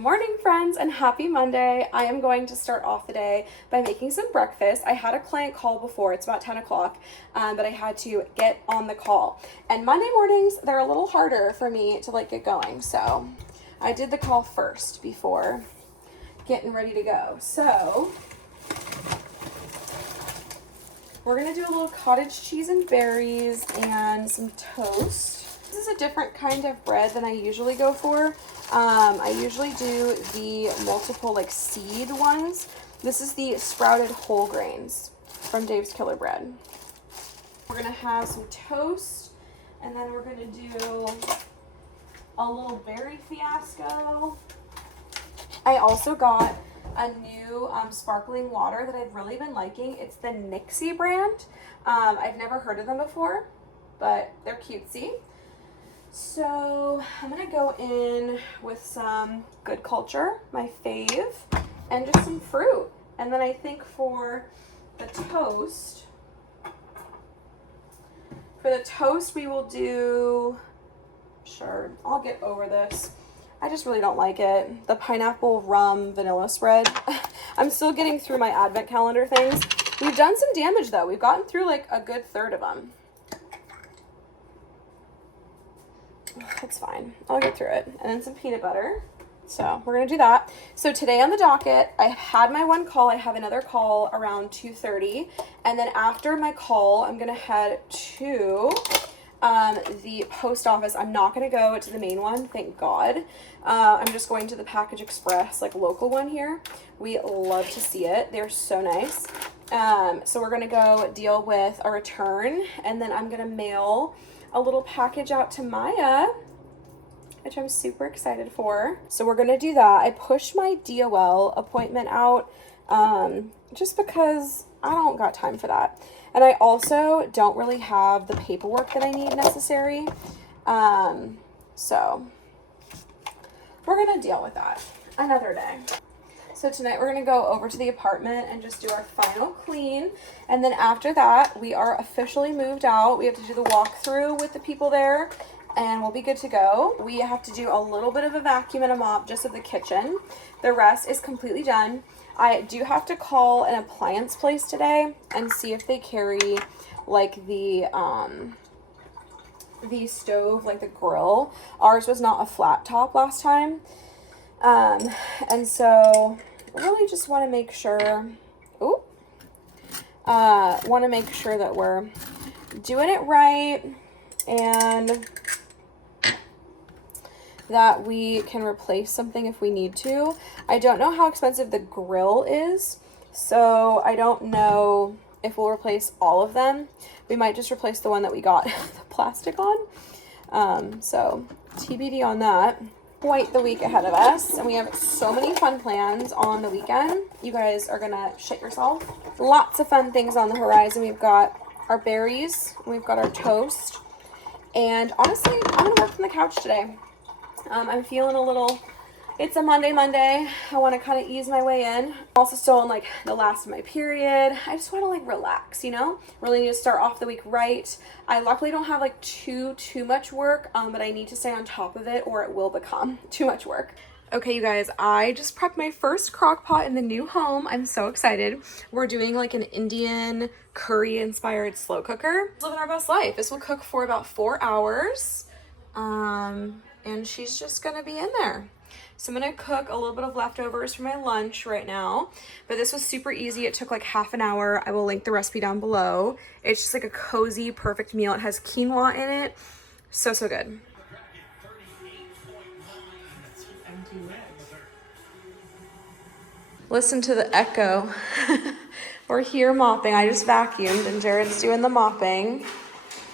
morning, friends, and happy Monday. I am going to start off the day by making some breakfast. I had a client call before, it's about 10 o'clock, but I had to get on the call. And Monday mornings, they're a little harder for me to get going. So I did the call first before getting ready to go. So we're gonna do a little cottage cheese and berries and some toast. This is a different kind of bread than I usually go for. I usually do the multiple seed ones. This is the sprouted whole grains from Dave's Killer Bread. We're gonna have some toast, and then we're gonna do a little berry fiasco. I also got a new sparkling water that I've really been liking. It's the Nixie brand. I've never heard of them before, but they're cutesy. So I'm gonna go in with some Good Culture, my fave, and just some fruit. And then I think for the toast, we will do, sure, I'll get over this. I just really don't like it. The pineapple rum vanilla spread. I'm still getting through my advent calendar things. We've done some damage though. We've gotten through a good third of them. It's fine. I'll get through it. And then some peanut butter. So we're going to do that. So today on the docket, I had my one call. I have another call around 2:30. And then after my call, I'm going to head to the post office. I'm not going to go to the main one, thank God. I'm just going to the Package Express, local one here. We love to see it. They're so nice. So we're going to go deal with a return, and then I'm going to mail a little package out to Maya, which I'm super excited for. So we're going to do that. I pushed my DOL appointment out just because I don't got time for that. And I also don't really have the paperwork that I need necessary. So we're going to deal with that another day. So tonight we're going to go over to the apartment and just do our final clean. And then after that, we are officially moved out. We have to do the walkthrough with the people there and we'll be good to go. We have to do a little bit of a vacuum and a mop just of the kitchen. The rest is completely done. I do have to call an appliance place today and see if they carry the stove, the grill. Ours was not a flat top last time. And so really just want to make sure, that we're doing it right and that we can replace something if we need to. I don't know how expensive the grill is, so I don't know if we'll replace all of them. We might just replace the one that we got the plastic on. So TBD on that. Quite the week ahead of us, and we have so many fun plans on the weekend. You guys are gonna shit yourself. Lots of fun things on the horizon. We've got our berries, we've got our toast, and honestly, I'm gonna work from the couch today. I'm feeling a little, it's a Monday. I want to kind of ease my way in. I'm also still in the last of my period. I just want to relax, really need to start off the week right. I luckily don't have too much work, but I need to stay on top of it or it will become too much work. Okay, you guys, I just prepped my first crock pot in the new home. I'm so excited. We're doing an Indian curry inspired slow cooker. Living our best life. This will cook for about 4 hours. And she's just gonna be in there. So I'm gonna cook a little bit of leftovers for my lunch right now, but this was super easy. It took half an hour. I will link the recipe down below. It's just a cozy, perfect meal. It has quinoa in it. So good. Listen to the echo. We're here mopping. I just vacuumed and Jared's doing the mopping.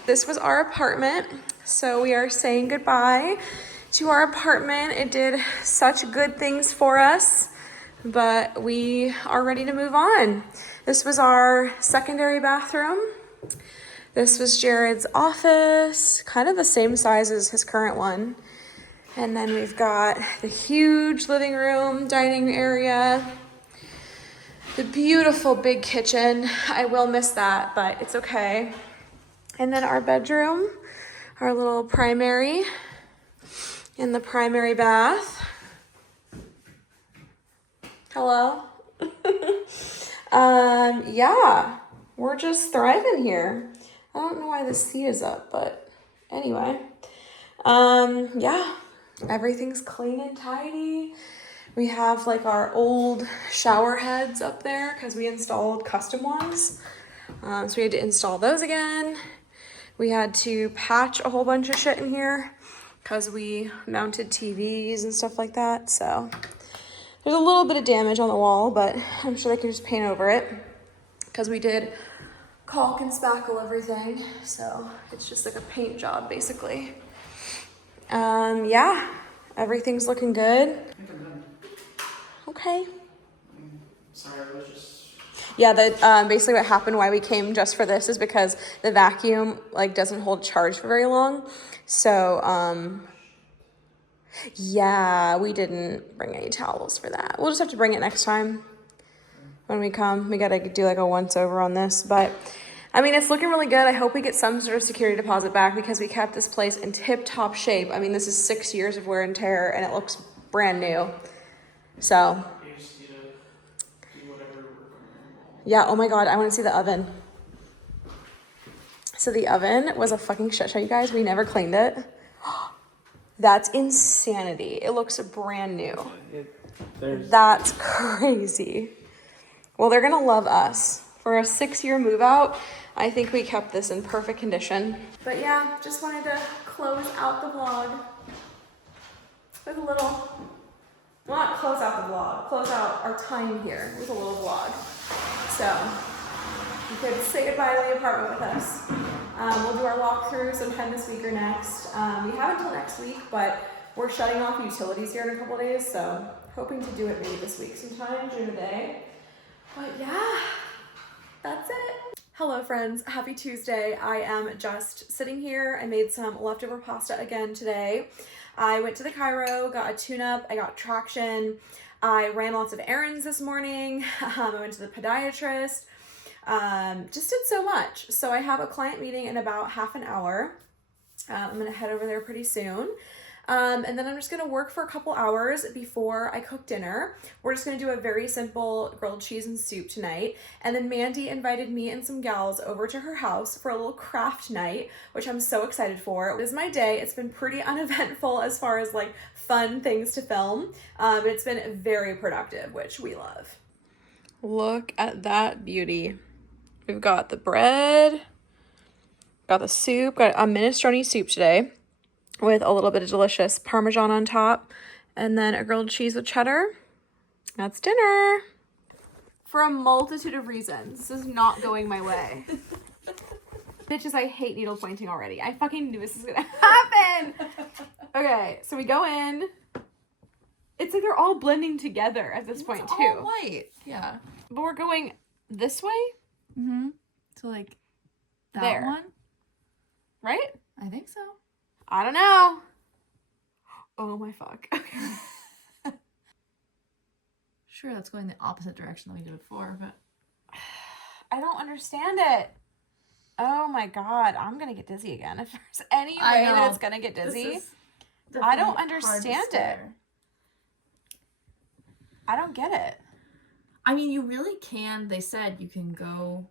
This was our apartment. So we are saying goodbye to our apartment. It did such good things for us, but we are ready to move on. This was our secondary bathroom. This was Jared's office, kind of the same size as his current one. And then we've got the huge living room, dining area, the beautiful big kitchen. I will miss that, but it's okay. And then our bedroom, our little primary in the primary bath. Hello. Yeah, we're just thriving here. I don't know why the sea is up, but anyway. Yeah, everything's clean and tidy. We have like our old shower heads up there because we installed custom ones. So we had to install those again. We had to patch a whole bunch of shit in here because we mounted TVs and stuff like that. So there's a little bit of damage on the wall, but I'm sure they can just paint over it because we did caulk and spackle everything. So it's just like a paint job basically. Yeah, everything's looking good. Okay. Sorry, I was just... Yeah, basically what happened, why we came just for this is because the vacuum like doesn't hold charge for very long. So, yeah, we didn't bring any towels for that. We'll just have to bring it next time when we come. We gotta do like a once over on this, but I mean, it's looking really good. I hope we get some sort of security deposit back because we kept this place in tip-top shape. I mean, this is 6 years of wear and tear and it looks brand new. So, You just need to do whatever. yeah, oh my God, I wanna see the oven. So the oven was a fucking shit show, you guys. We never cleaned it. That's insanity. It looks brand new. That's crazy. Well, they're gonna love us. For a 6-year move out, I think we kept this in perfect condition. But yeah, just wanted to close out the vlog with a little, well, not close out the vlog, close out our time here with a little vlog. So you could say goodbye to the apartment with us. We'll do our walkthrough sometime this week or next. We have until next week, but we're shutting off utilities here in a couple days, so hoping to do it maybe this week sometime during the day. But yeah, that's it. Hello friends, happy Tuesday. I am just sitting here. I made some leftover pasta again today. I went to the Cairo, got a tune-up, I got traction. I ran lots of errands this morning. I went to the podiatrist. Just did so much. So I have a client meeting in about half an hour. I'm gonna head over there pretty soon. And then I'm just gonna work for a couple hours before I cook dinner. We're just gonna do a very simple grilled cheese and soup tonight. And then Mandy invited me and some gals over to her house for a little craft night, which I'm so excited for. It was my day. It's been pretty uneventful as far as like fun things to film. But it's been very productive, which we love. Look at that beauty. We've got the bread, got the soup, got a minestrone soup today with a little bit of delicious Parmesan on top, and then a grilled cheese with cheddar. That's dinner. For a multitude of reasons, this is not going my way. Bitches, I hate needle pointing already. I fucking knew this was gonna happen. Okay, so we go in. It's like they're all blending together at this point too. All white, yeah. But we're going this way? Mm-hmm. So like that there. one? Right? I think so. I don't know. Oh my fuck. Sure, that's going the opposite direction that we did before, but I don't understand it. Oh my God, I'm gonna get dizzy again. If there's any way that it's gonna get dizzy, I don't understand it. I don't get it. I mean, you really can. They said you can go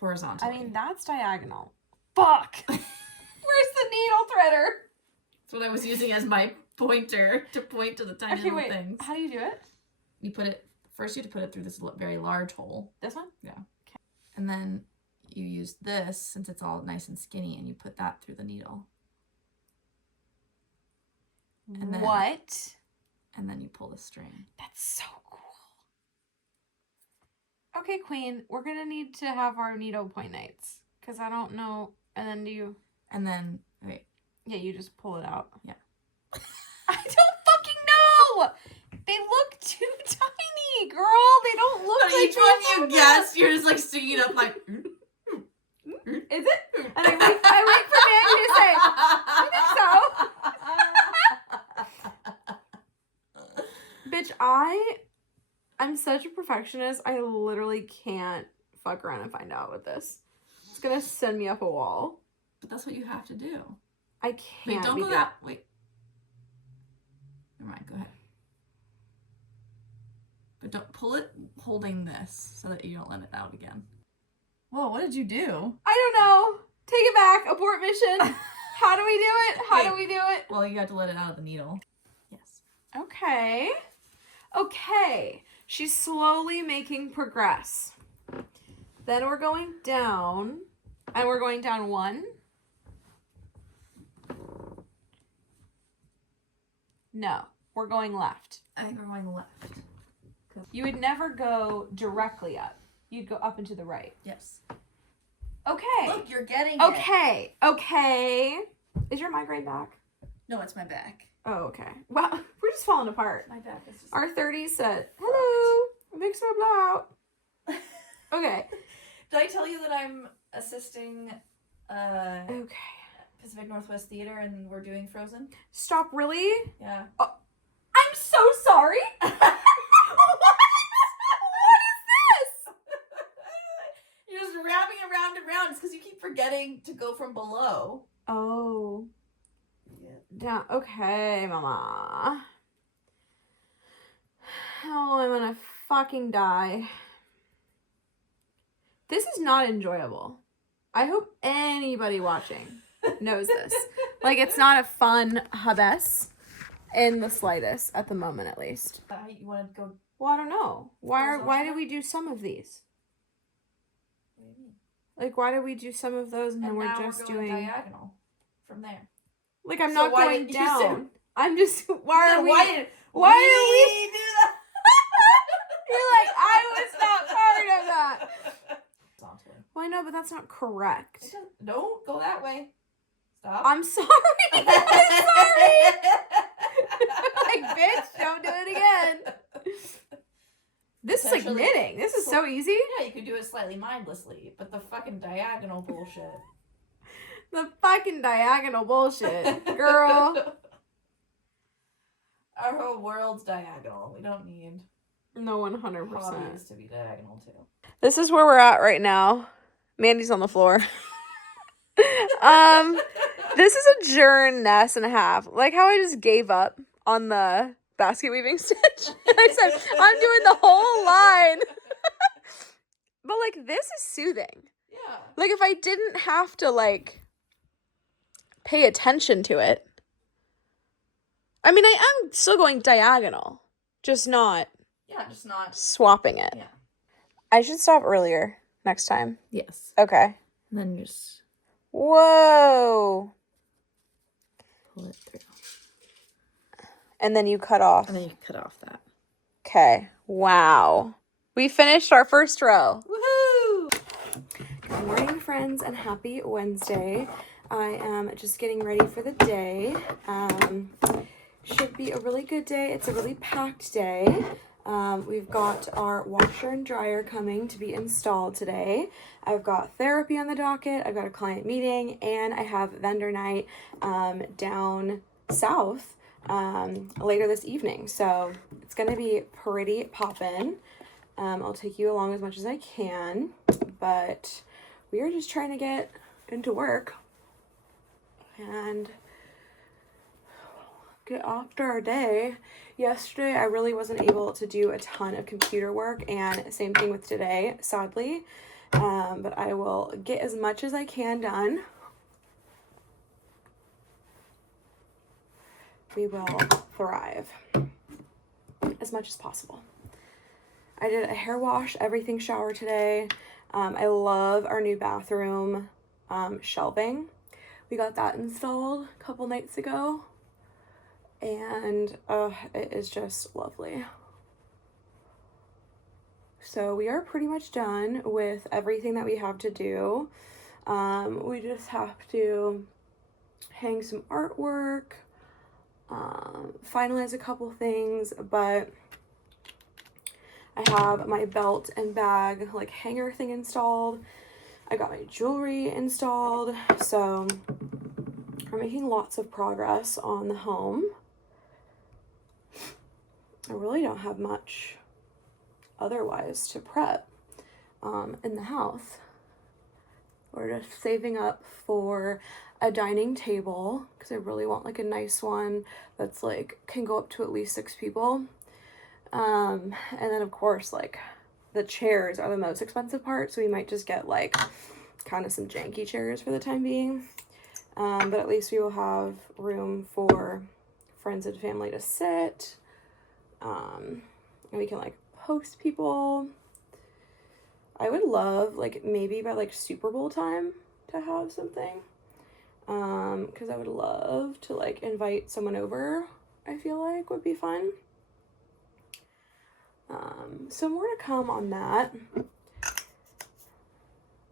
horizontally. I mean, that's diagonal. Fuck. Where's the needle threader? That's what I was using as my pointer to point to the tiny little things. How do you do it? You put it, first you have to put it through this very large hole. This one? Yeah. Okay. And then you use this, since it's all nice and skinny, and you put that through the needle. And then, what? And then you pull the string. That's so cool. Okay, Queen, we're gonna need to have our needlepoint nights. Because I don't know. And then do you... And then, wait. Yeah, you just pull it out. Yeah. I don't fucking know! They look too tiny, girl. They don't look like each one you guess, you're just like sticking it up like... Is it? And I wait for Mandy to say, I think so. Bitch, I'm such a perfectionist. I literally can't fuck around and find out with this. It's gonna send me up a wall. But that's what you have to do. I can't. Wait, don't go that. Wait. Never mind. Go ahead. But don't pull it holding this so that you don't let it out again. Whoa, what did you do? I don't know. Take it back. Abort mission. How do we do it? How do we do it? Well, you got to let it out of the needle. Yes. Okay. Okay. She's slowly making progress. Then we're going down. And we're going down 1. No. We're going left. I think we're going left. You would never go directly up. You'd go up and to the right. Yes. Okay. Look, you're getting it. Okay. Okay. Is your migraine back? No, it's my back. Oh, okay. Well, we're just falling apart. My back is just... Our 30s said, hello, mix my blowout. Okay. Did I tell you that I'm assisting Okay. Pacific Northwest Theater and we're doing Frozen? Stop, really? Yeah. Oh, I'm so sorry. What is this? You're just wrapping it round and round. It's because you keep forgetting to go from below. Oh. Yeah. Down. Okay, mama. Oh, I'm gonna fucking die. This is not enjoyable. I hope anybody watching knows this. Like, it's not a fun hubess in the slightest, at the moment at least. You want to go... Well, I don't know. Why did we do some of these? What do you mean? Like, why did we do some of those and then we're now just going doing... diagonal from there. Like, I'm So not why going didn't you say- down. I'm just... Why are we... Why did Why are we... do that? You're like, I was not part of that. Onto it. Well, I know, but that's not correct. Don't go that way. Stop. I'm sorry. I'm sorry. Like, bitch, don't do it again. This is like Essentially- knitting. This is so easy. Yeah, you could do it slightly mindlessly, but the fucking diagonal bullshit. The fucking diagonal bullshit. Girl. Our whole world's diagonal. We don't need No, 100%. hobbies to be diagonal too. This is where we're at right now. Mandy's on the floor. This is a journess and a half. Like how I just gave up on the basket weaving stitch. I said, I'm doing the whole line. But like, this is soothing. Yeah. Like if I didn't have to like pay attention to it. I mean, I am still going diagonal, just not Yeah, just not. swapping it. Yeah. I should stop earlier next time. Yes. Okay. And then just Whoa. pull it through. And then you cut off. And then you cut off that. Okay. Wow. We finished our first row. Woohoo! Good morning, friends, and happy Wednesday. I am just getting ready for the day. Should be a really good day. It's a really packed day. We've got our washer and dryer coming to be installed today. I've got therapy on the docket. I've got a client meeting, and I have vendor night down south later this evening. So it's going to be pretty poppin'. I'll take you along as much as I can, but we are just trying to get into work and get after our day. Yesterday, I really wasn't able to do a ton of computer work, and same thing with today, sadly. But I will get as much as I can done. We will thrive as much as possible. I did a hair wash, everything shower today. I love our new bathroom shelving. We got that installed a couple nights ago. And it is just lovely. So we are pretty much done with everything that we have to do. We just have to hang some artwork, finalize a couple things, but I have my belt and bag like hanger thing installed. I got my jewelry installed. So we're making lots of progress on the home. I really don't have much otherwise to prep in the house. We're just saving up for a dining table because I really want like a nice one that's like can go up to at least 6 people. And then of course, like, the chairs are the most expensive part, so we might just get like kind of some janky chairs for the time being. But at least we will have room for friends and family to sit. And we can like host people. I would love, like, maybe by like Super Bowl time to have something. Because I would love to like invite someone over. I feel like would be fun. So more to come on that.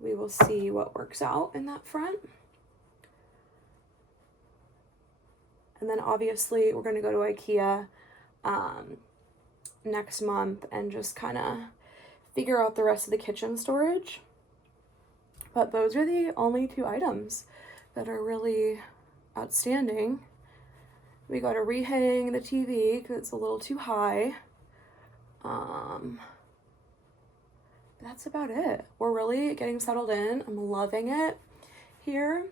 We will see what works out in that front. And then obviously we're going to go to IKEA next month and just kind of figure out the rest of the kitchen storage. But those are the only 2 items that are really outstanding. We got to rehang the TV because it's a little too high. That's about it. We're really getting settled in. I'm loving it here.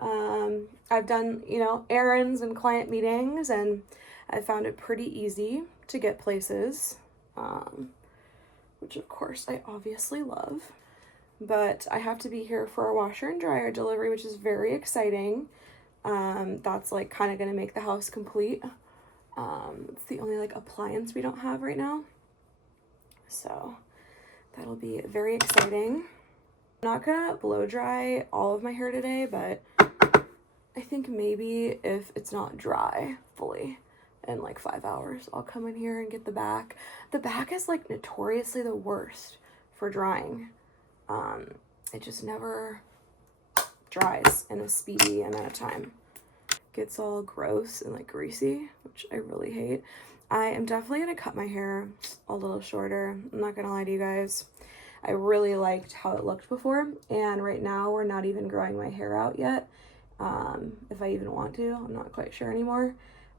I've done, you know, errands and client meetings, and I found it pretty easy to get places, which of course I obviously love. But I have to be here for a washer and dryer delivery, which is very exciting. That's like kind of going to make the house complete. It's the only like appliance we don't have right now. So that'll be very exciting. I'm not gonna blow dry all of my hair today, but I think maybe if it's not dry fully in like 5 hours, I'll come in here and get the back. The back is like notoriously the worst for drying. It just never dries in a speedy amount of time. Gets all gross and like greasy, which I really hate. I am definitely gonna cut my hair a little shorter. I'm not gonna lie to you guys. I really liked how it looked before, and right now we're not even growing my hair out yet. If I even want to, I'm not quite sure anymore.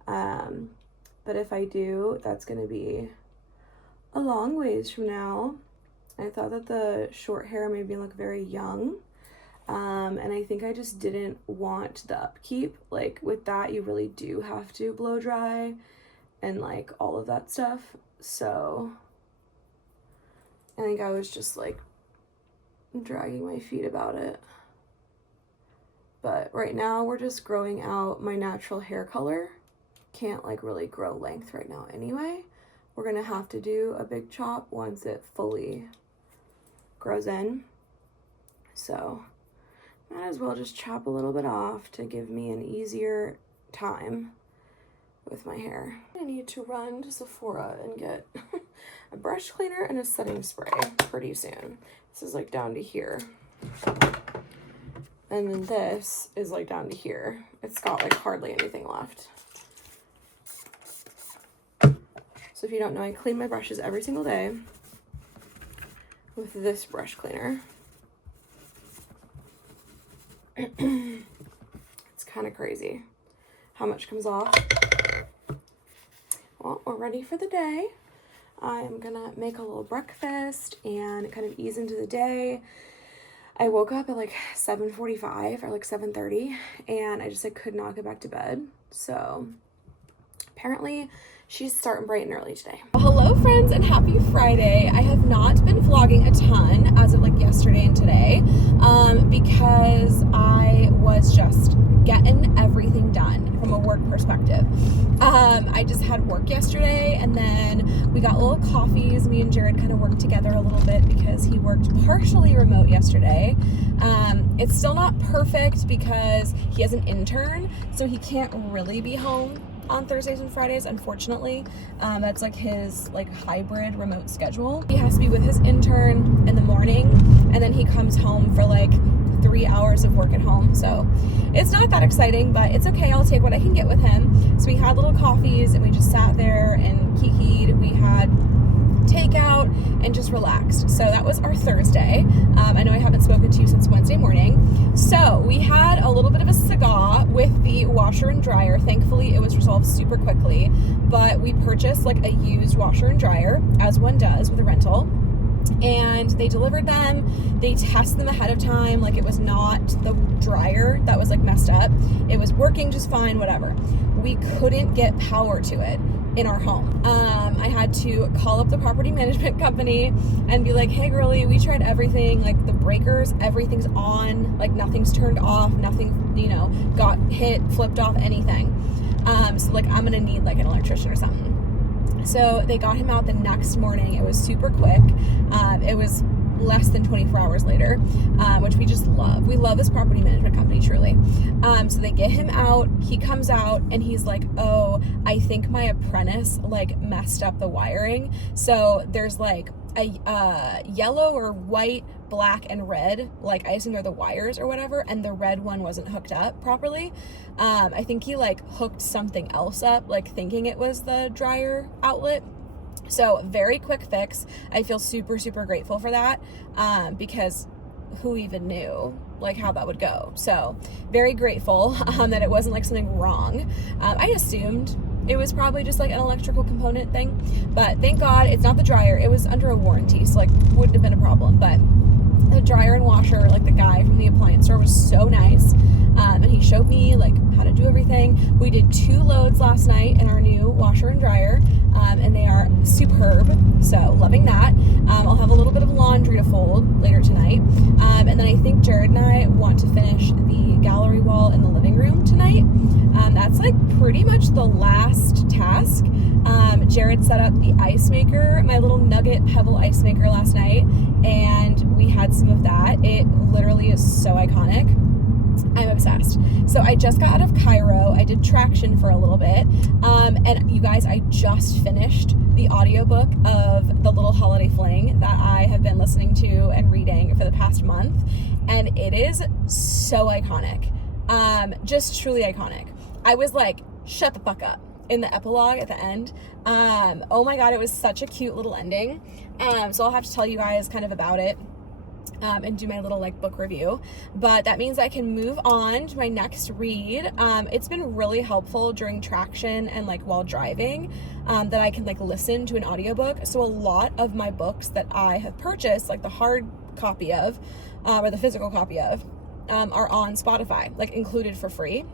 But if I do, that's gonna be a long ways from now. I thought that the short hair made me look very young. And I think I just didn't want the upkeep. Like with that, you really do have to blow dry and like all of that stuff. So I think I was just like dragging my feet about it. But right now we're just growing out my natural hair color. Can't like really grow length right now anyway. We're gonna have to do a big chop once it fully grows in. So might as well just chop a little bit off to give me an easier time with my hair. I need to run to Sephora and get a brush cleaner and a setting spray pretty soon. This is like down to here. And then this is like down to here. It's got like hardly anything left. So if you don't know, I clean my brushes every single day with this brush cleaner. It's kind of crazy how much comes off. Well, we're ready for the day. I'm gonna make a little breakfast and kind of ease into the day. I woke up at like 7:45 or like 7:30, and I just like could not get back to bed. So apparently she's starting bright and early today. Hello friends and happy Friday. I have not been vlogging a ton as of like yesterday and today because I was just getting everything done from a work perspective. I just had work yesterday, and then we got little coffees. Me and Jared kind of worked together a little bit because he worked partially remote yesterday. It's still not perfect because he has an intern, so he can't really be home on Thursdays and Fridays, unfortunately. That's like his like hybrid remote schedule. He has to be with his intern in the morning, and then he comes home for like 3 hours of work at home. So it's not that exciting, but it's okay. I'll take what I can get with him. So we had little coffees and we just sat there and kikied. We had takeout and just relaxed. So that was our Thursday. I know I haven't spoken to you since Wednesday morning. So we had a little bit of a saga with the washer and dryer. Thankfully it was resolved super quickly, but we purchased like a used washer and dryer, as one does with a rental, and they delivered them. They tested them ahead of time. Like it was not the dryer that was like messed up. It was working just fine, whatever. We couldn't get power to it. in our home. I had to call up the property management company and be like, hey girlie, we tried everything, like the breakers, everything's on, like nothing's turned off, nothing, you know, got hit, flipped off, anything. So like I'm gonna need like an electrician or something. So they got him out the next morning. It was super quick. It was less than 24 hours later, which we just love. We love this property management company, truly. So they get him out, he comes out and he's like, oh, I think my apprentice like messed up the wiring. So there's like a yellow or white, black and red, like I assume they're the wires or whatever, and the red one wasn't hooked up properly. I think he like hooked something else up, like thinking it was the dryer outlet. So very quick fix. I feel super, super grateful for that, because who even knew like how that would go? So very grateful that it wasn't like something wrong. I assumed it was probably just like an electrical component thing, but thank God it's not the dryer. It was under a warranty, so like wouldn't have been a problem. But the dryer and washer, like the guy from the appliance store was so nice, and he showed me like how to do everything. We did 2 loads last night in our new washer and dryer, and they are superb, so loving that. I'll have a little bit of laundry to fold later tonight, and then I think Jared and I want to finish the gallery wall in the living room tonight. That's like pretty much the last task. Jared set up the ice maker, my little nugget pebble ice maker last night, and we had some of that. It literally is so iconic. I'm obsessed. So I just got out of Cairo. I did traction for a little bit. And you guys, I just finished the audiobook of the little holiday fling that I have been listening to and reading for the past month. And it is so iconic. Just truly iconic. I was like, shut the fuck up in the epilogue at the end. Oh my God, it was such a cute little ending. So I'll have to tell you guys kind of about it. And do my little like book review, but that means I can move on to my next read. It's been really helpful during traction and like while driving, that I can like listen to an audiobook. So a lot of my books that I have purchased, like the hard copy of, or the physical copy of, are on Spotify, like included for free.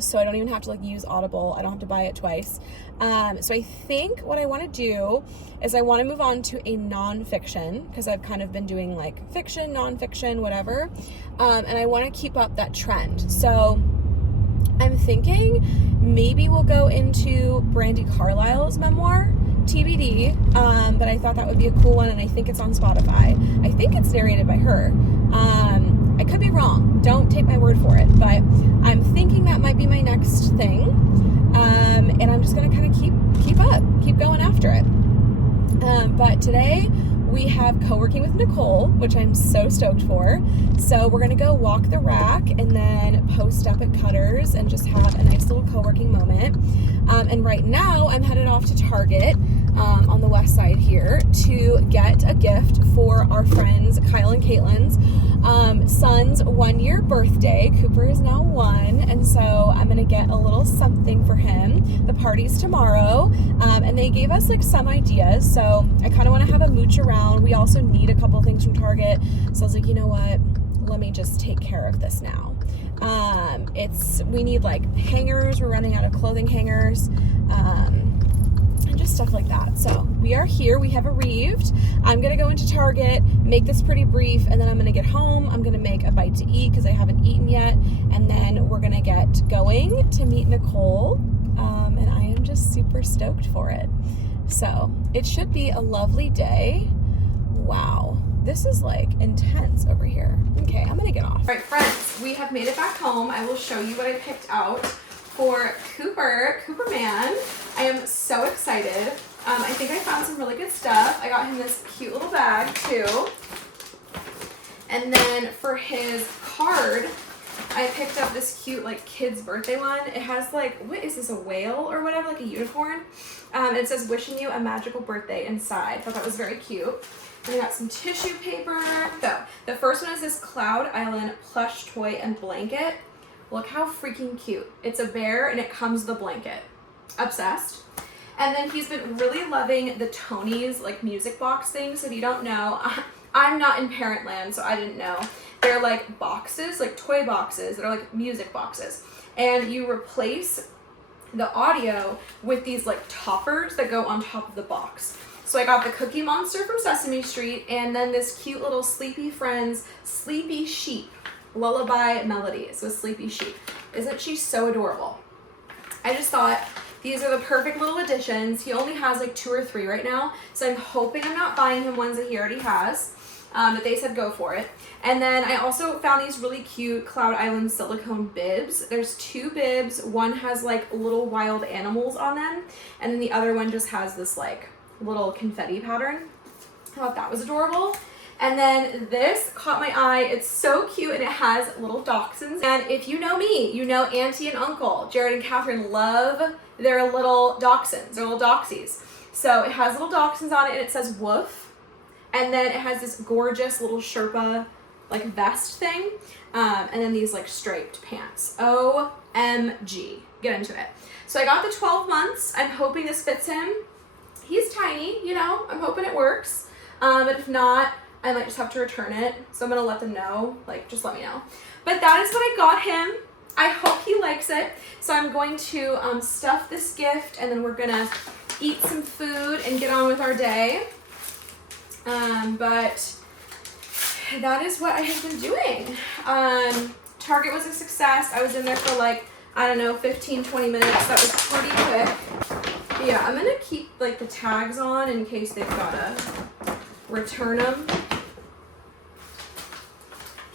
So I don't even have to like use Audible. I don't have to buy it twice. So I think what I want to do is I want to move on to a nonfiction, because I've kind of been doing like fiction, nonfiction, whatever. And I want to keep up that trend. So I'm thinking maybe we'll go into Brandy Carlisle's memoir, TBD. But I thought that would be a cool one, and I think it's on Spotify. I think it's narrated by her. I could be wrong. Don't take my word for it, but I'm thinking that might be my next thing. And I'm just gonna kind of keep going after it. But today we have co-working with Nicole, which I'm so stoked for. So we're gonna go walk the rack and then post up at Cutters and just have a nice little co-working moment. And right now I'm headed off to Target on the west side here to get a gift for our friends Kyle and Caitlin's son's 1-year birthday. Cooper is now 1, and so I'm gonna get a little something for him. The party's tomorrow, and they gave us like some ideas, so I kind of want to have a mooch around. We also need a couple things from Target, so I was like, you know what, let me just take care of this now. We need like hangers. We're running out of clothing hangers, and just stuff like that. So we are here. We have arrived. I'm gonna go into Target, make this pretty brief, and then I'm gonna get home. I'm gonna make a bite to eat because I haven't eaten yet, and then we're gonna get going to meet Nicole, and I am just super stoked for it. So it should be a lovely day. Wow, this is like intense over here. Okay, I'm gonna get off. All right, friends, we have made it back home. I will show you what I picked out for Cooper Man. I am so excited. I think I found some really good stuff. I got him this cute little bag too. And then for his card, I picked up this cute like kid's birthday one. It has like, what is this, a whale or whatever, like a unicorn? And it says wishing you a magical birthday inside. I thought that was very cute. And I got some tissue paper. So the first one is this Cloud Island plush toy and blanket. Look how freaking cute. It's a bear and it comes with a blanket. Obsessed. And then he's been really loving the Tony's like music box thing. So if you don't know, I'm not in parent land, so I didn't know. They're like boxes, like toy boxes that are like music boxes. And you replace the audio with these like toppers that go on top of the box. So I got the Cookie Monster from Sesame Street, and then this cute little Sleepy Friends Sleepy Sheep Lullaby Melodies with Sleepy Sheep. Isn't she so adorable? I just thought these are the perfect little additions. He only has like 2 or 3 right now, so I'm hoping I'm not buying him ones that he already has, but they said go for it. And then I also found these really cute Cloud Island silicone bibs. There's 2 bibs. One has like little wild animals on them, and then the other one just has this like little confetti pattern. I thought that was adorable. And then this caught my eye. It's so cute, and it has little dachshunds. And if you know me, you know Auntie and Uncle, Jared and Catherine, love their little dachshunds, their little doxies. So it has little dachshunds on it, and it says woof. And then it has this gorgeous little Sherpa like vest thing. And then these like striped pants. OMG. Get into it. So I got the 12 months. I'm hoping this fits him. He's tiny, you know, I'm hoping it works. But if not, I might just have to return it. So I'm gonna let them know, like, just let me know. But that is what I got him. I hope he likes it. So I'm going to stuff this gift, and then we're gonna eat some food and get on with our day. But that is what I have been doing. Target was a success. I was in there for like, I don't know, 15, 20 minutes. That was pretty quick. But yeah, I'm gonna keep like the tags on in case they've gotta return them.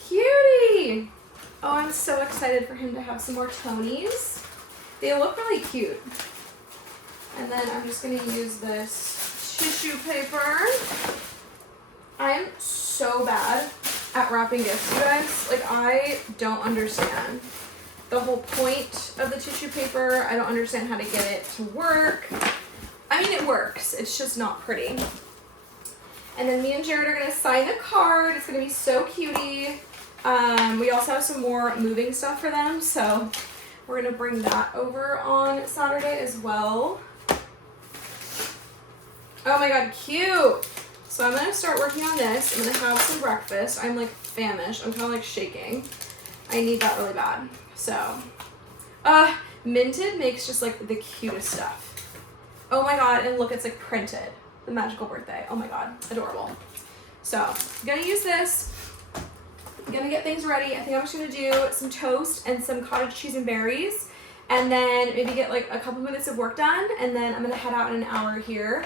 Cutie! Oh, I'm so excited for him to have some more Tonys. They look really cute. And then I'm just gonna use this tissue paper. I'm so bad at wrapping gifts, you guys. Like, I don't understand the whole point of the tissue paper. I don't understand how to get it to work. I mean, it works. It's just not pretty. And then me and Jared are gonna sign the card. It's gonna be so cutie. We also have some more moving stuff for them, so we're gonna bring that over on Saturday as well. Oh my god, cute! So I'm gonna start working on this. I'm gonna have some breakfast. I'm like famished. I'm kind of like shaking. I need that really bad. So, Minted makes just like the cutest stuff. Oh my god, and look, it's like printed. The magical birthday. Oh my god, adorable. So, I'm gonna use this. I'm gonna get things ready. I think I'm just gonna do some toast and some cottage cheese and berries, and then maybe get like a couple minutes of work done, and then I'm gonna head out in an hour here.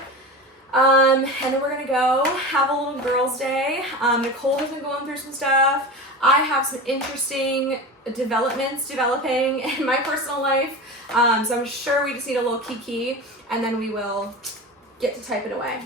And then we're gonna go have a little girls' day. Nicole has been going through some stuff. I have some interesting developments developing in my personal life. So I'm sure we just need a little kiki, and then we will get to type it away.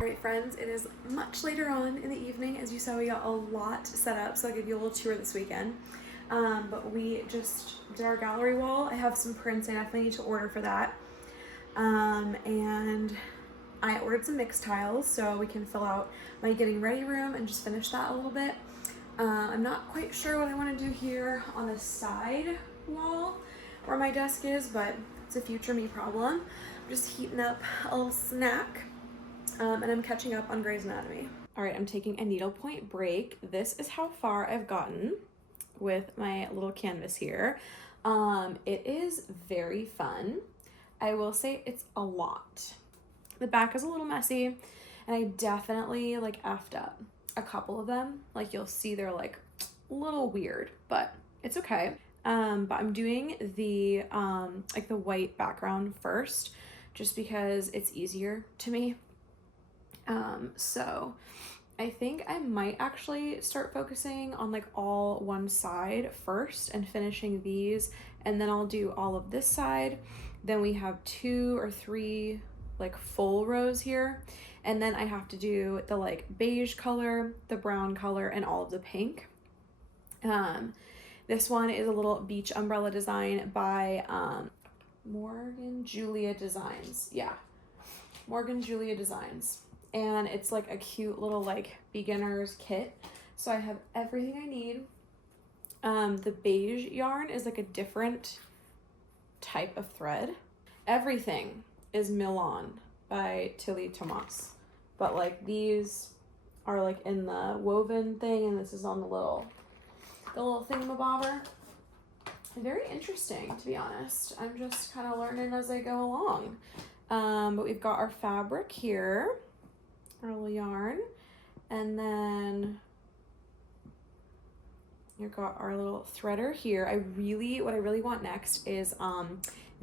Alright friends, it is much later on in the evening. As you saw, we got a lot set up, so I'll give you a little tour this weekend. But we just did our gallery wall. I have some prints I definitely need to order for that. And I ordered some mix tiles so we can fill out my getting ready room and just finish that a little bit. I'm not quite sure what I want to do here on the side wall where my desk is, but it's a future me problem. I'm just heating up a little snack. And I'm catching up on Grey's Anatomy. All right, I'm taking a needlepoint break. This is how far I've gotten with my little canvas here. It is very fun. I will say it's a lot. The back is a little messy, and I definitely like effed up a couple of them. Like you'll see they're like a little weird, but it's okay. But I'm doing the like the white background first, just because it's easier to me. So I think I might actually start focusing on like all one side first and finishing these, and then I'll do all of this side. Then we have 2 or 3 like full rows here, and then I have to do the like beige color, the brown color, and all of the pink. This one is a little beach umbrella design by Morgan Julia Designs. Yeah, Morgan Julia Designs. And it's like a cute little like beginner's kit. So I have everything I need. The beige yarn is like a different type of thread. Everything is Milan by Tilly Tomas. But like these are like in the woven thing, and this is on the little thingamabobber. Very interesting, to be honest. I'm just kind of learning as I go along. But we've got our fabric here, our little yarn, and then you've got our little threader here. What I really want next is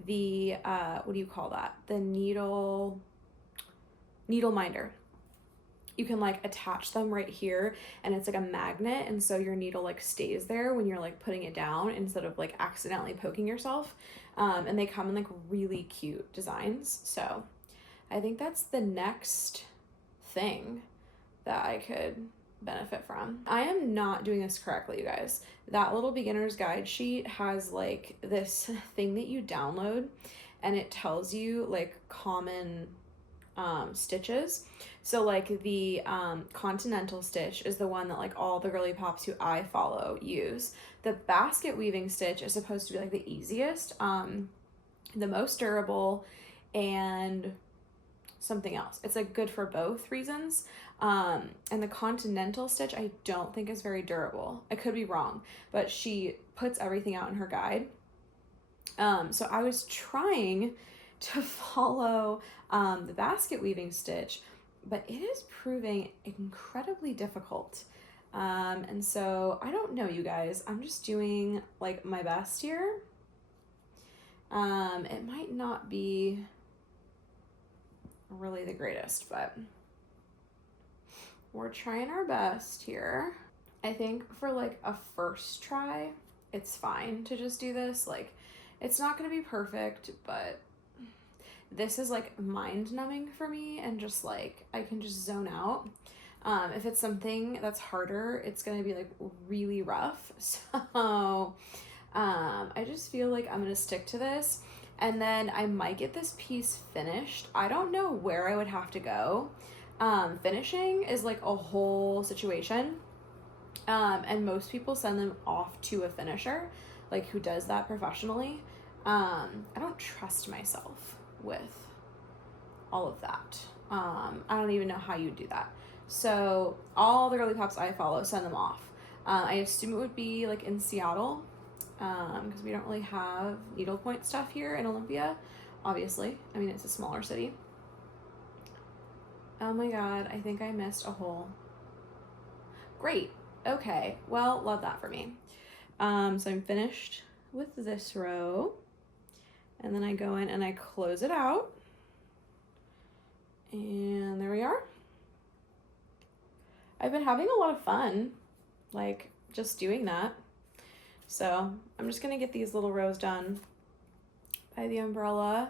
the what do you call that? The needle minder. You can like attach them right here, and it's like a magnet, and so your needle like stays there when you're like putting it down instead of like accidentally poking yourself. And they come in like really cute designs. So I think that's the next thing that I could benefit from. I am not doing this correctly, you guys. That little beginner's guide sheet has like this thing that you download, and it tells you like common stitches. So like the continental stitch is the one that like all the girly pops who I follow use. The basket weaving stitch is supposed to be like the easiest, the most durable, and something else. It's like good for both reasons. And the continental stitch I don't think is very durable. I could be wrong, but she puts everything out in her guide. So I was trying to follow the basket weaving stitch, but it is proving incredibly difficult. And so I don't know, you guys. I'm just doing like my best here. It might not be really the greatest, but we're trying our best here. I think for like a first try, it's fine to just do this. Like, it's not gonna be perfect, but this is like mind numbing for me, and just like I can just zone out. If it's something that's harder, it's gonna be like really rough. So I just feel like I'm gonna stick to this, and then I might get this piece finished. I don't know where I would have to go. Finishing is like a whole situation. And most people send them off to a finisher, like who does that professionally. I don't trust myself with all of that. I don't even know how you do that. So all the girly pops I follow send them off. I assume it would be like in Seattle, because we don't really have needlepoint stuff here in Olympia, obviously. I mean, it's a smaller city. Oh my god, I think I missed a hole. Great. Okay, well, love that for me. So I'm finished with this row, and then I go in and I close it out, and there we are. I've been having a lot of fun, like, just doing that. So I'm just gonna get these little rows done by the umbrella.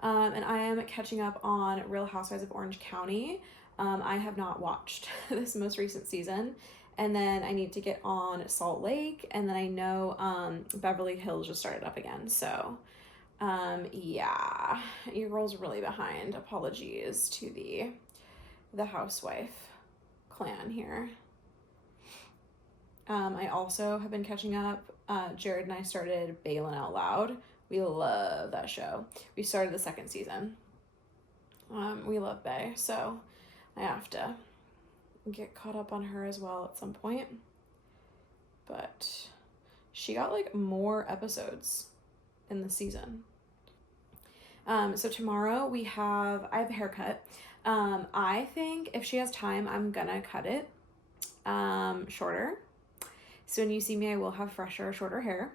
And I am catching up on Real Housewives of Orange County. I have not watched this most recent season. And then I need to get on Salt Lake, and then I know Beverly Hills just started up again. So yeah, your girl's really behind. Apologies to the housewife clan here. I also have been catching up. Jared and I started Bailin' Out Loud. We love that show. We started the second season. We love Bay, so I have to get caught up on her as well at some point. But she got like more episodes in the season. So tomorrow I have a haircut. I think if she has time, I'm gonna cut it shorter. So when you see me, I will have fresher, shorter hair.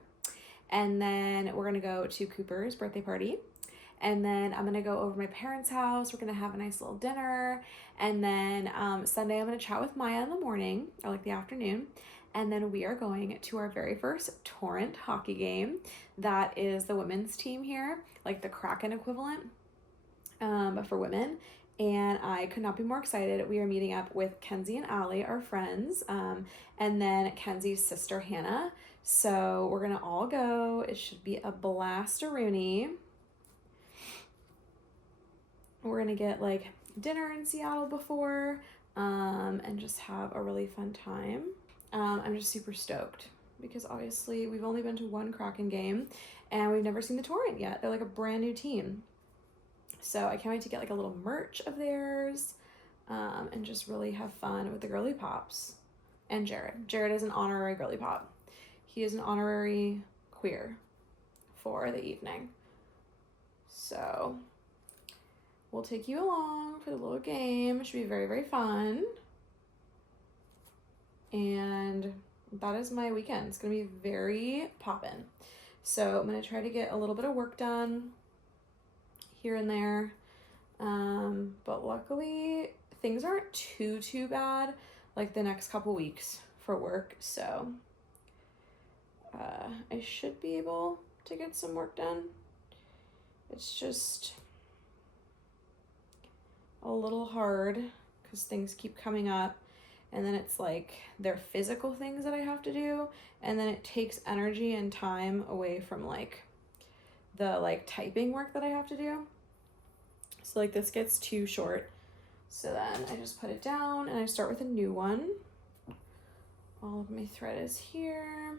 And then we're gonna go to Cooper's birthday party. And then I'm gonna go over to my parents' house. We're gonna have a nice little dinner. And then Sunday, I'm gonna chat with Maya in the morning, or like the afternoon. And then we are going to our very first Torrent hockey game. That is the women's team here, like the Kraken equivalent, but for women. And I could not be more excited. We are meeting up with Kenzie and Allie, our friends, and then Kenzie's sister, Hannah. So we're gonna all go. It should be a blast-a-rooney. We're gonna get like dinner in Seattle before, and just have a really fun time. I'm just super stoked because obviously we've only been to one Kraken game and we've never seen the Torrent yet. They're like a brand new team. So I can't wait to get like a little merch of theirs, and just really have fun with the girly pops. And Jared. Jared is an honorary girly pop. He is an honorary queer for the evening. So we'll take you along for the little game. It should be very, very fun. And that is my weekend. It's gonna be very poppin'. So I'm gonna try to get a little bit of work done here and there. But luckily things aren't too bad like the next couple weeks for work. So I should be able to get some work done. It's just a little hard because things keep coming up. And then it's like they're physical things that I have to do. And then it takes energy and time away from like the like typing work that I have to do. So like this gets too short. So then I just put it down and I start with a new one. All of my thread is here.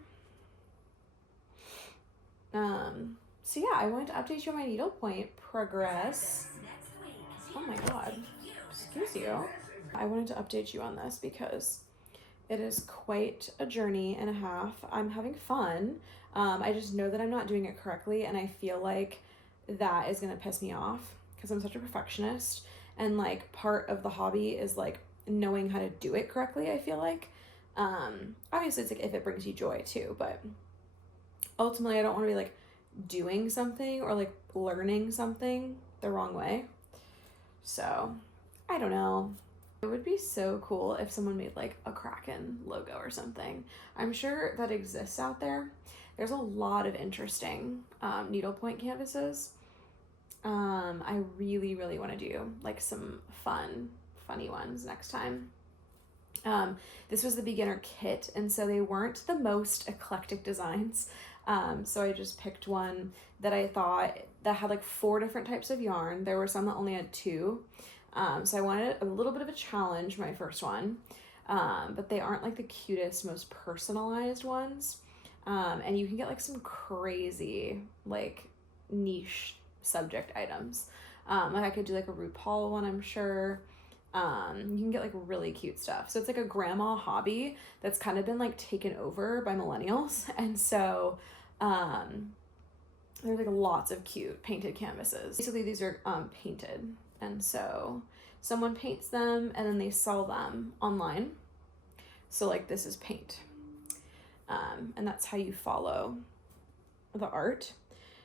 So yeah, I wanted to update you on my needlepoint progress. Oh my God, excuse you. I wanted to update you on this because it is quite a journey and a half. I'm having fun. I just know that I'm not doing it correctly, and I feel like that is gonna piss me off because I'm such a perfectionist, and like part of the hobby is like knowing how to do it correctly, I feel like. Obviously it's like if it brings you joy too, but ultimately I don't want to be like doing something or like learning something the wrong way. So I don't know. It would be so cool if someone made like a Kraken logo or something. I'm sure that exists out there. There's a lot of interesting needlepoint canvases. I really want to do like some funny ones next time. This was the beginner kit, and so they weren't the most eclectic designs. So I just picked one that I thought that had like 4 different types of yarn. There were some that only had 2. So I wanted a little bit of a challenge, my first one, but they aren't like the cutest, most personalized ones. And you can get like some crazy, like niche subject items. Like I could do like a RuPaul one, I'm sure. You can get like really cute stuff. So it's like a grandma hobby that's kind of been like taken over by millennials. And so, there's like lots of cute painted canvases. Basically these are, painted. And so someone paints them and then they sell them online. So like this is paint. And that's how you follow the art.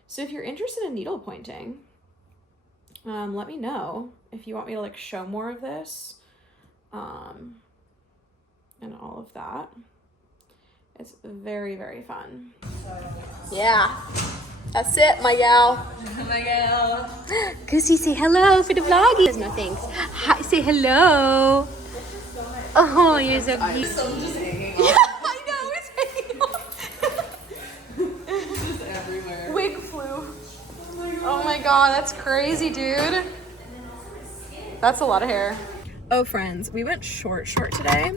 So if you're interested in needle pointing, let me know if you want me to like show more of this, and all of that. It's very fun. Yeah, that's it, my gal. My gal. Goosey, say hello for the vlog. There's no thanks. Hi, say hello. Oh, you're so cute. Just hanging off. I know, it's hanging off. It's just everywhere. Wig flew. Oh my God, that's crazy, dude. That's a lot of hair. Oh, friends, we went short today.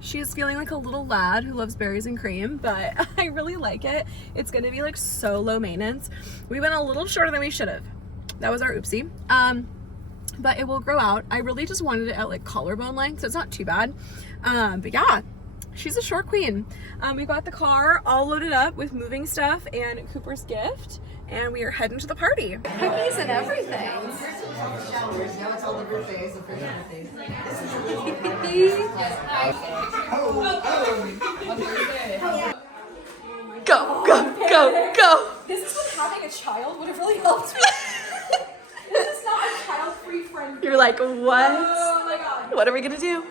She's feeling like a little lad who loves berries and cream, but I really like it. It's gonna be like so low maintenance. We went a little shorter than we should have. That was our oopsie. but it will grow out. I really just wanted it at like collarbone length, so it's not too bad. But yeah, she's a short queen. We got the car all loaded up with moving stuff and Cooper's gift, and we are heading to the party. Cookies and everything. Now it's all the birthdays, the first birthdays. Go, go, go, go. This is what having a child would have really helped me. This is not a child-free friend. You're like, what? Oh my god. What are we gonna do?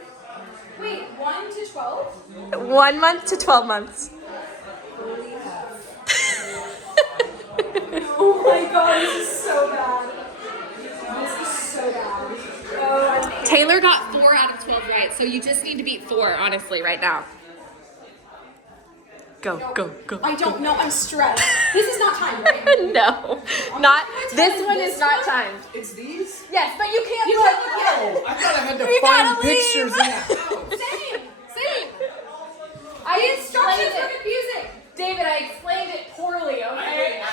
Wait, 1 to 12? 1 month to 12 months. Oh my god, this is so bad. This is so bad. Oh, Taylor got 4 out of 12 right, so you just need to beat 4, honestly, right now. Go, go, go. I don't know, I'm stressed. This is not timed, right? No, not, this one is not timed. It's these? Yes, but you can't. Oh, I thought I had to find pictures in the house. Same. The instructions were confusing. David, I explained it poorly, okay?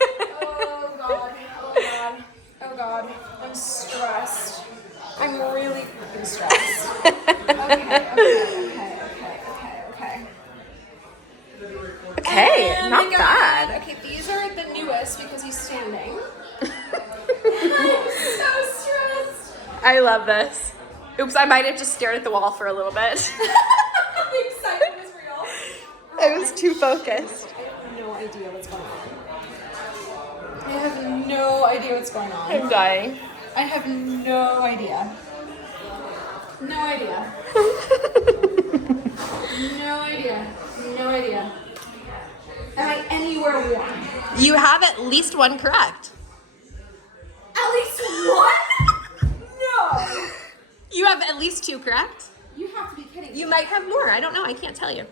Oh god, oh god, oh god. I'm stressed. I'm really freaking stressed. Okay, not bad. Okay, these are the newest because he's standing. I'm so stressed. I love this. Oops, I might have just stared at the wall for a little bit. The excitement is real. I was too focused. I have no idea what's going on. I have no idea what's going on. I'm dying. I have no idea. No idea. No idea. No idea. Am I anywhere warm? You have at least 1 correct. At least 1? No. You have at least 2 correct? You have to be kidding me. You might have more. I don't know. I can't tell you.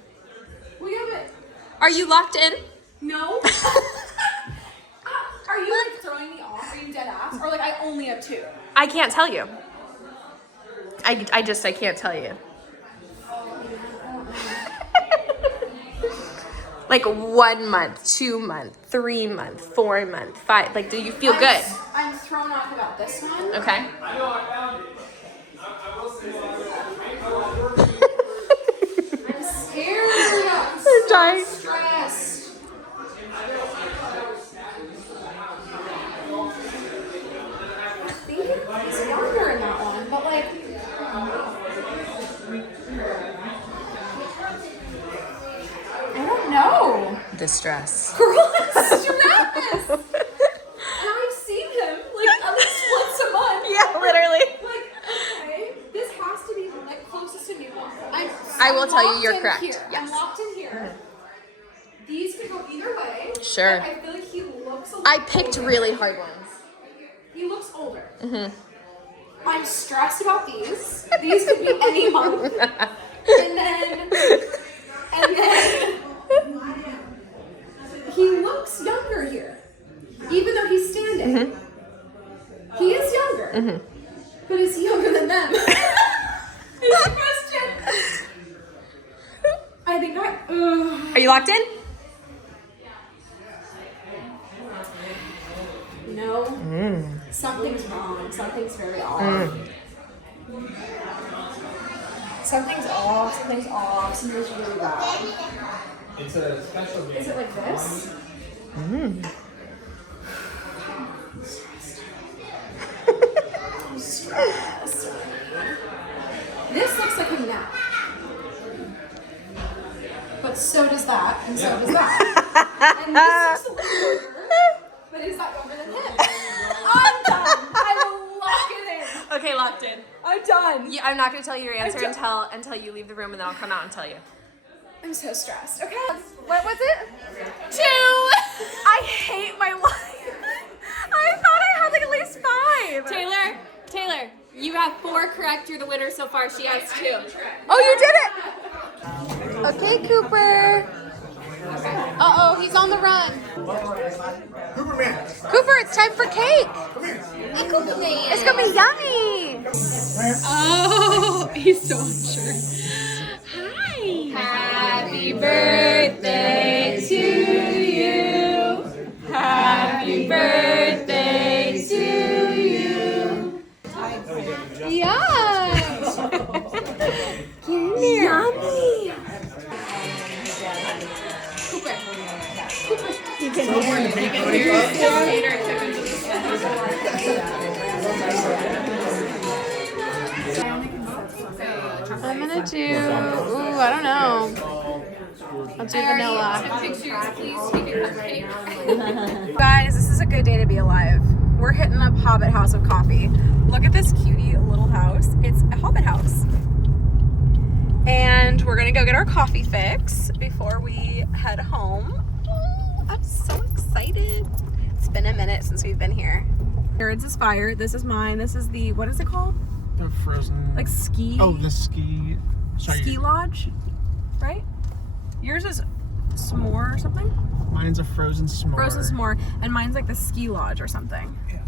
We have it. Are you locked in? No. Are you like throwing me off? Are you dead ass? Or like I only have 2? I can't tell you. I can't tell you. Like 1 month, 2 month, 3 month, 4 month, 5. Like, do you feel good? I'm thrown off about this one. Okay. I'm scared. I'm dying. Stressed. I think he's younger in that one, but like. I don't know. The stress. Girl, I'm stressed. And I've seen him like at least once a month. Yeah, literally. Like, okay, this has to be like closest to Newport. I will tell you, you're correct. Here. Yes. I'm locked in here. Mm-hmm. These could go either way. Sure. I feel like he looks a little I picked older. Really hard ones. He looks older. Mm-hmm. I'm stressed about these. These could be any month. And then he looks younger here, even though he's standing. Mm-hmm. He is younger, mm-hmm. But is he younger than them? Is the question. I think not. Are you locked in? No. Mm. Something's wrong. Something's very off. Mm. Something's off. Something's off. Something's really bad. It's a special game. Is it like this? Mm. I'm stressed. This looks like a nap. But so does that, and so does that. And this looks a little younger, but is that younger than him? I'm done. I will lock it in. Okay, locked in. I'm done. Yeah, I'm not going to tell you your answer until you leave the room, and then I'll come out and tell you. I'm so stressed. Okay. What was it? 2. I hate my life. I thought I had like at least 5. Taylor, you have 4 correct. You're the winner so far. She has 2. Oh, you did it. Okay, Cooper. Uh-oh, he's on the run. Cooper, it's time for cake. It's gonna be yummy. Oh, he's so unsure. Hi. Happy birthday to you. Happy birthday to you. You can So we're in the big I'm gonna do, ooh, I don't know. I'll do vanilla. Guys, this is a good day to be alive. We're hitting up Hobbit House of Coffee. Look at this cutie little house. It's a Hobbit house. And we're gonna go get our coffee fix before we head home. Oh, I'm so excited. It's been a minute since we've been here. Errands is fire. This is mine. This is the, what is it called? The frozen. Like ski. Oh, the ski. Sorry. Ski lodge, right? Yours is s'more or something? Mine's a frozen s'more. Frozen s'more, and mine's like the ski lodge or something. Yeah.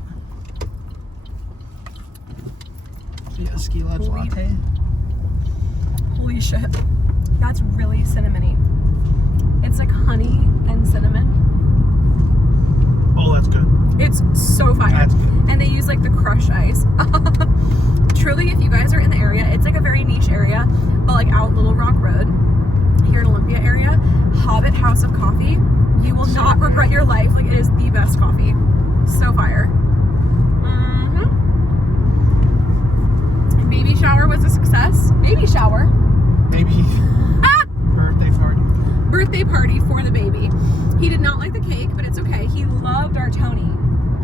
So yeah, ski lodge Holy- latte. Holy shit. That's really cinnamony. It's like honey and cinnamon. Oh, that's good. It's so fire. That's good. And they use like the crushed ice. Truly, if you guys are in the area, it's like a very niche area, but like out Little Rock Road, here in Olympia area, Hobbit House of Coffee, you will not regret your life. Like, it is the best coffee. So fire. Baby shower was a success. Baby shower. Maybe. Birthday party. Birthday party for the baby. He did not like the cake, but it's okay. He loved our Tony,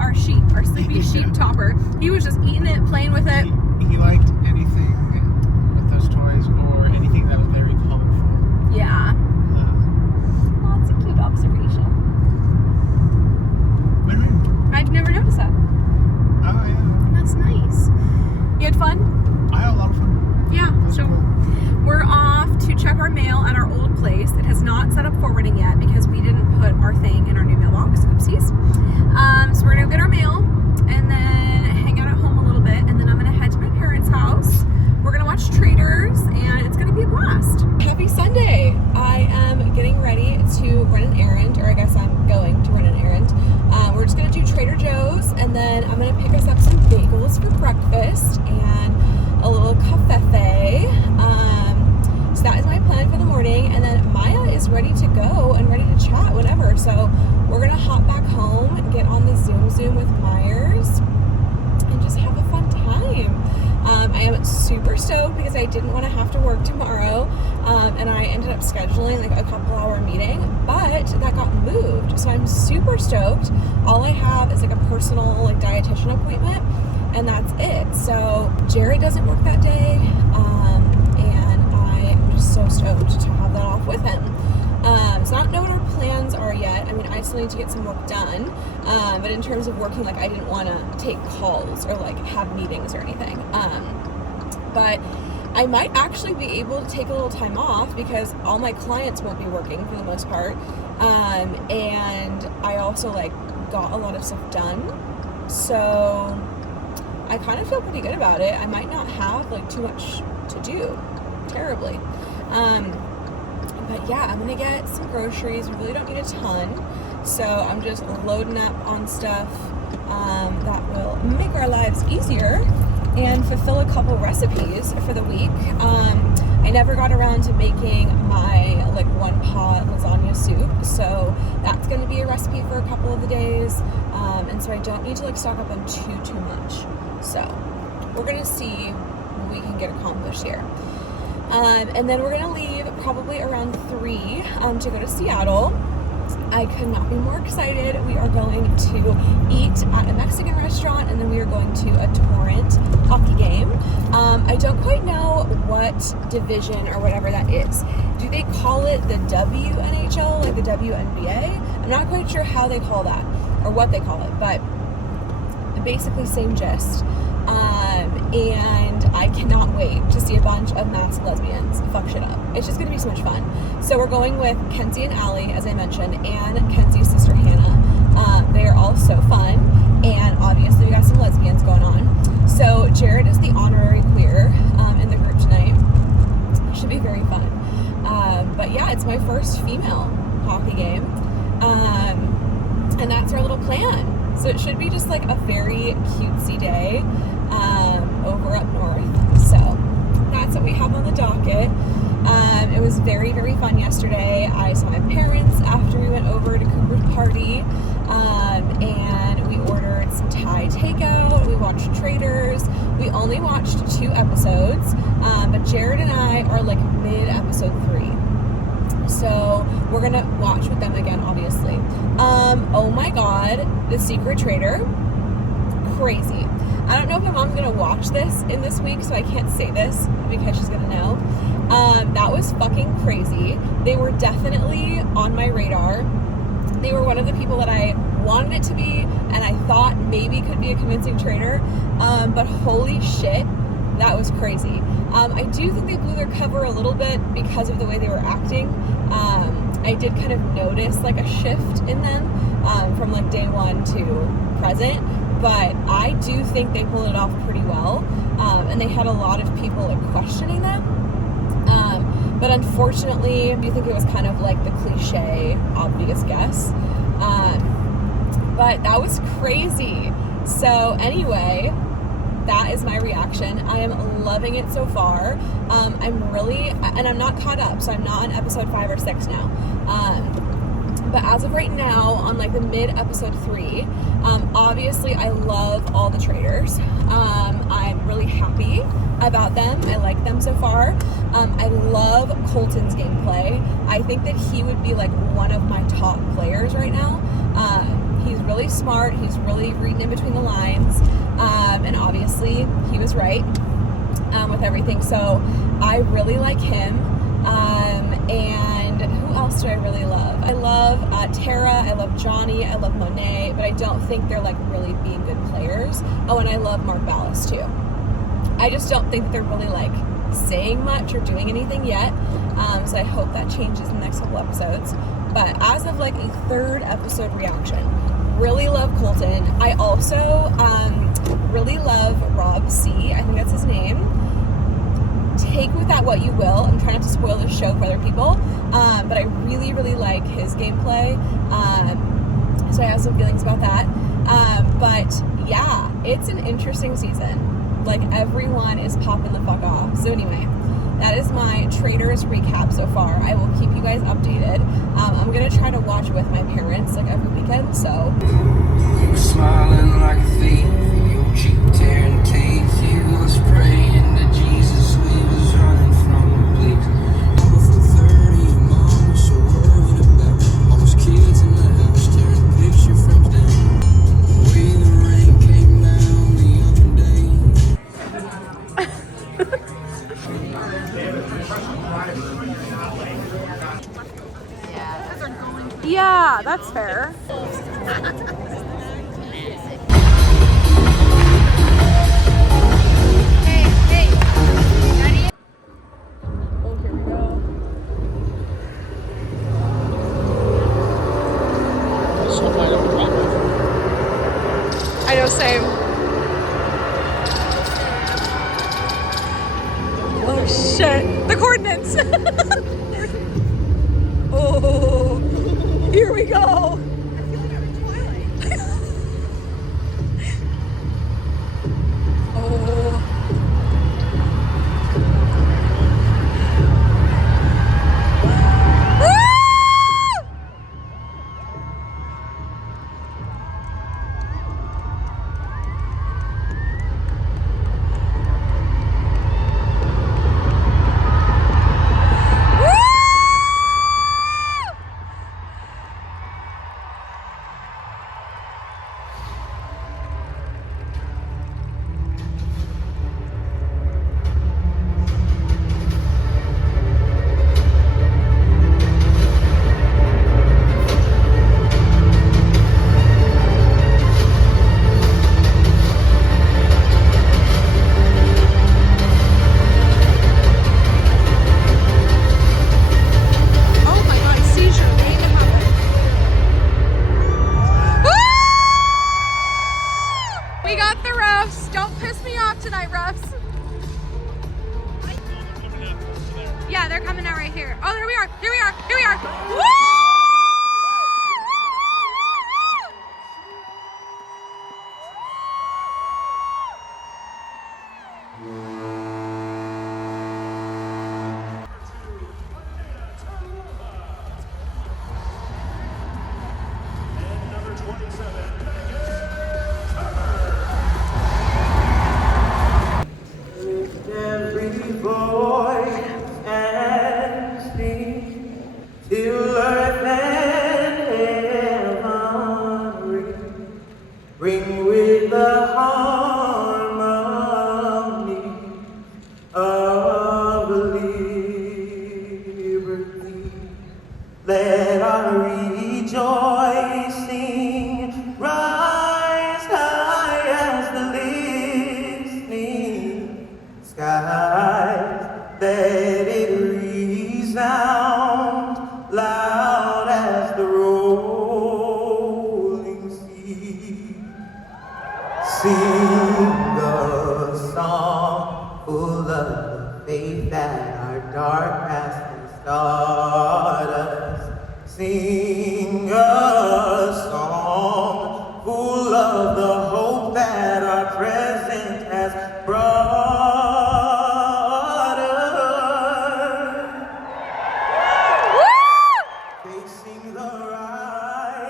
our sheep, our sleepy sheep topper. He was just eating it, playing with it. He liked anything with those toys or anything that was very colorful. Yeah. Oh, it's a cute observation. I'd never noticed that. Oh, yeah. That's nice. You had fun? I had a lot of fun. Yeah. That's So cool. we're off to check our mail at our old place. It has not set up forwarding yet because we didn't put our thing in our new mailbox. Oopsies. So we're gonna go get our mail and then hang out at home a little bit, and then I'm gonna head to my parents' house. We're gonna watch Traitors, and it's gonna be a blast. Happy Sunday! I am getting ready to run an errand, or I guess I'm going to run an errand. We're just gonna do Trader Joe's, and then I'm gonna pick us up some bagels for breakfast and a little cafefe. So that is my plan for the morning, and then Maya is ready to go and ready to chat whenever. So we're gonna hop back home and get on the Zoom with Myers and just have a fun time. I am super stoked because I didn't want to have to work tomorrow, and I ended up scheduling like a couple hour meeting, but that got moved. So I'm super stoked. All I have is like a personal like dietitian appointment, and that's it. So Jared doesn't work that day, and I am just so stoked to have that off with him. So I don't know what our plans are yet. I mean, I still need to get some work done, but in terms of working, like I didn't want to take calls or like have meetings or anything. But I might actually be able to take a little time off because all my clients won't be working for the most part. And I also like got a lot of stuff done. So I kind of feel pretty good about it. I might not have like too much to do terribly. But yeah, I'm gonna get some groceries. We really don't need a ton. So I'm just loading up on stuff that will make our lives easier and fulfill a couple recipes for the week. I never got around to making my like one pot lasagna soup, so that's going to be a recipe for a couple of the days, and so I don't need to like stock up on too much. So we're gonna see what we can get accomplished here, and then we're gonna leave probably around 3 to go to Seattle. I could not be more excited. We are going to eat at a Mexican restaurant, and then we are going to a Torrent hockey game. I don't quite know what division or whatever that is. Do they call it the WNHL, like the WNBA? I'm not quite sure how they call that or what they call it, but basically same gist. And I cannot wait to see a bunch of masked lesbians fuck shit up. It's just gonna be so much fun. So we're going with Kenzie and Allie, as I mentioned, and Kenzie's sister Hannah. They are all so fun, and obviously we got some lesbians going on. So Jared is the honorary queer in the group tonight. Should be very fun. But yeah, it's my first female hockey game, and that's our little plan. So it should be just like a very cutesy day over up north. So that's what we have on the docket. It was very, very fun yesterday. I saw my parents after we went over to Cooper's party, and we ordered some Thai takeout. We watched Traitors. We only watched 2 episodes, but Jared and I are like mid-episode 3. So we're gonna watch with them again, obviously. Oh my god, The Secret Traitor, crazy. I don't know if my mom's gonna watch this in this week, so I can't say this because she's gonna know. That was fucking crazy. They were definitely on my radar. They were one of the people that I wanted it to be, and I thought maybe could be a convincing traitor. But holy shit, that was crazy. I do think they blew their cover a little bit because of the way they were acting. I did kind of notice like a shift in them from like day 1 to present, but I do think they pulled it off pretty well, and they had a lot of people like questioning them. But unfortunately, I do think it was kind of like the cliche, obvious guess. But that was crazy. So anyway, that is my reaction. I am loving it so far. I'm really, and I'm not caught up, so I'm not on episode 5 or 6 now. But as of right now, on like the mid-episode 3, obviously I love all the Traitors. I'm really happy about them. I like them so far. I love Colton's gameplay. I think that he would be like one of my top players right now. He's really smart. He's really reading in between the lines. And obviously he was right with everything. So I really like him. And who else do I really love? I love Tara. I love Johnny. I love Monet. But I don't think they're like really being good players. Oh, and I love Mark Ballas too. I just don't think they're really like saying much or doing anything yet. So I hope that changes in the next couple episodes. But as of like a 3rd episode reaction, really love Colton. I also really love Rob C. I think that's his name. Take with that what you will. I'm trying not to spoil the show for other people, but I really, really like his gameplay. So I have some feelings about that. But yeah, it's an interesting season. Like everyone is popping the fuck off. So anyway, that is my Traitors recap so far. I will keep you guys updated. I'm gonna try to watch with my parents like every weekend. So You were smiling like a thief, your cheek tearing teeth. You was praying to Jesus, we was running from the police. Before 30, your mom was so worried about all those kids in the house tearing picture frames down. The way the rain came down the other day. yeah, that's fair. Oh, here we go. I know, same. Oh shit, the coordinates. Oh, here we go. Oh.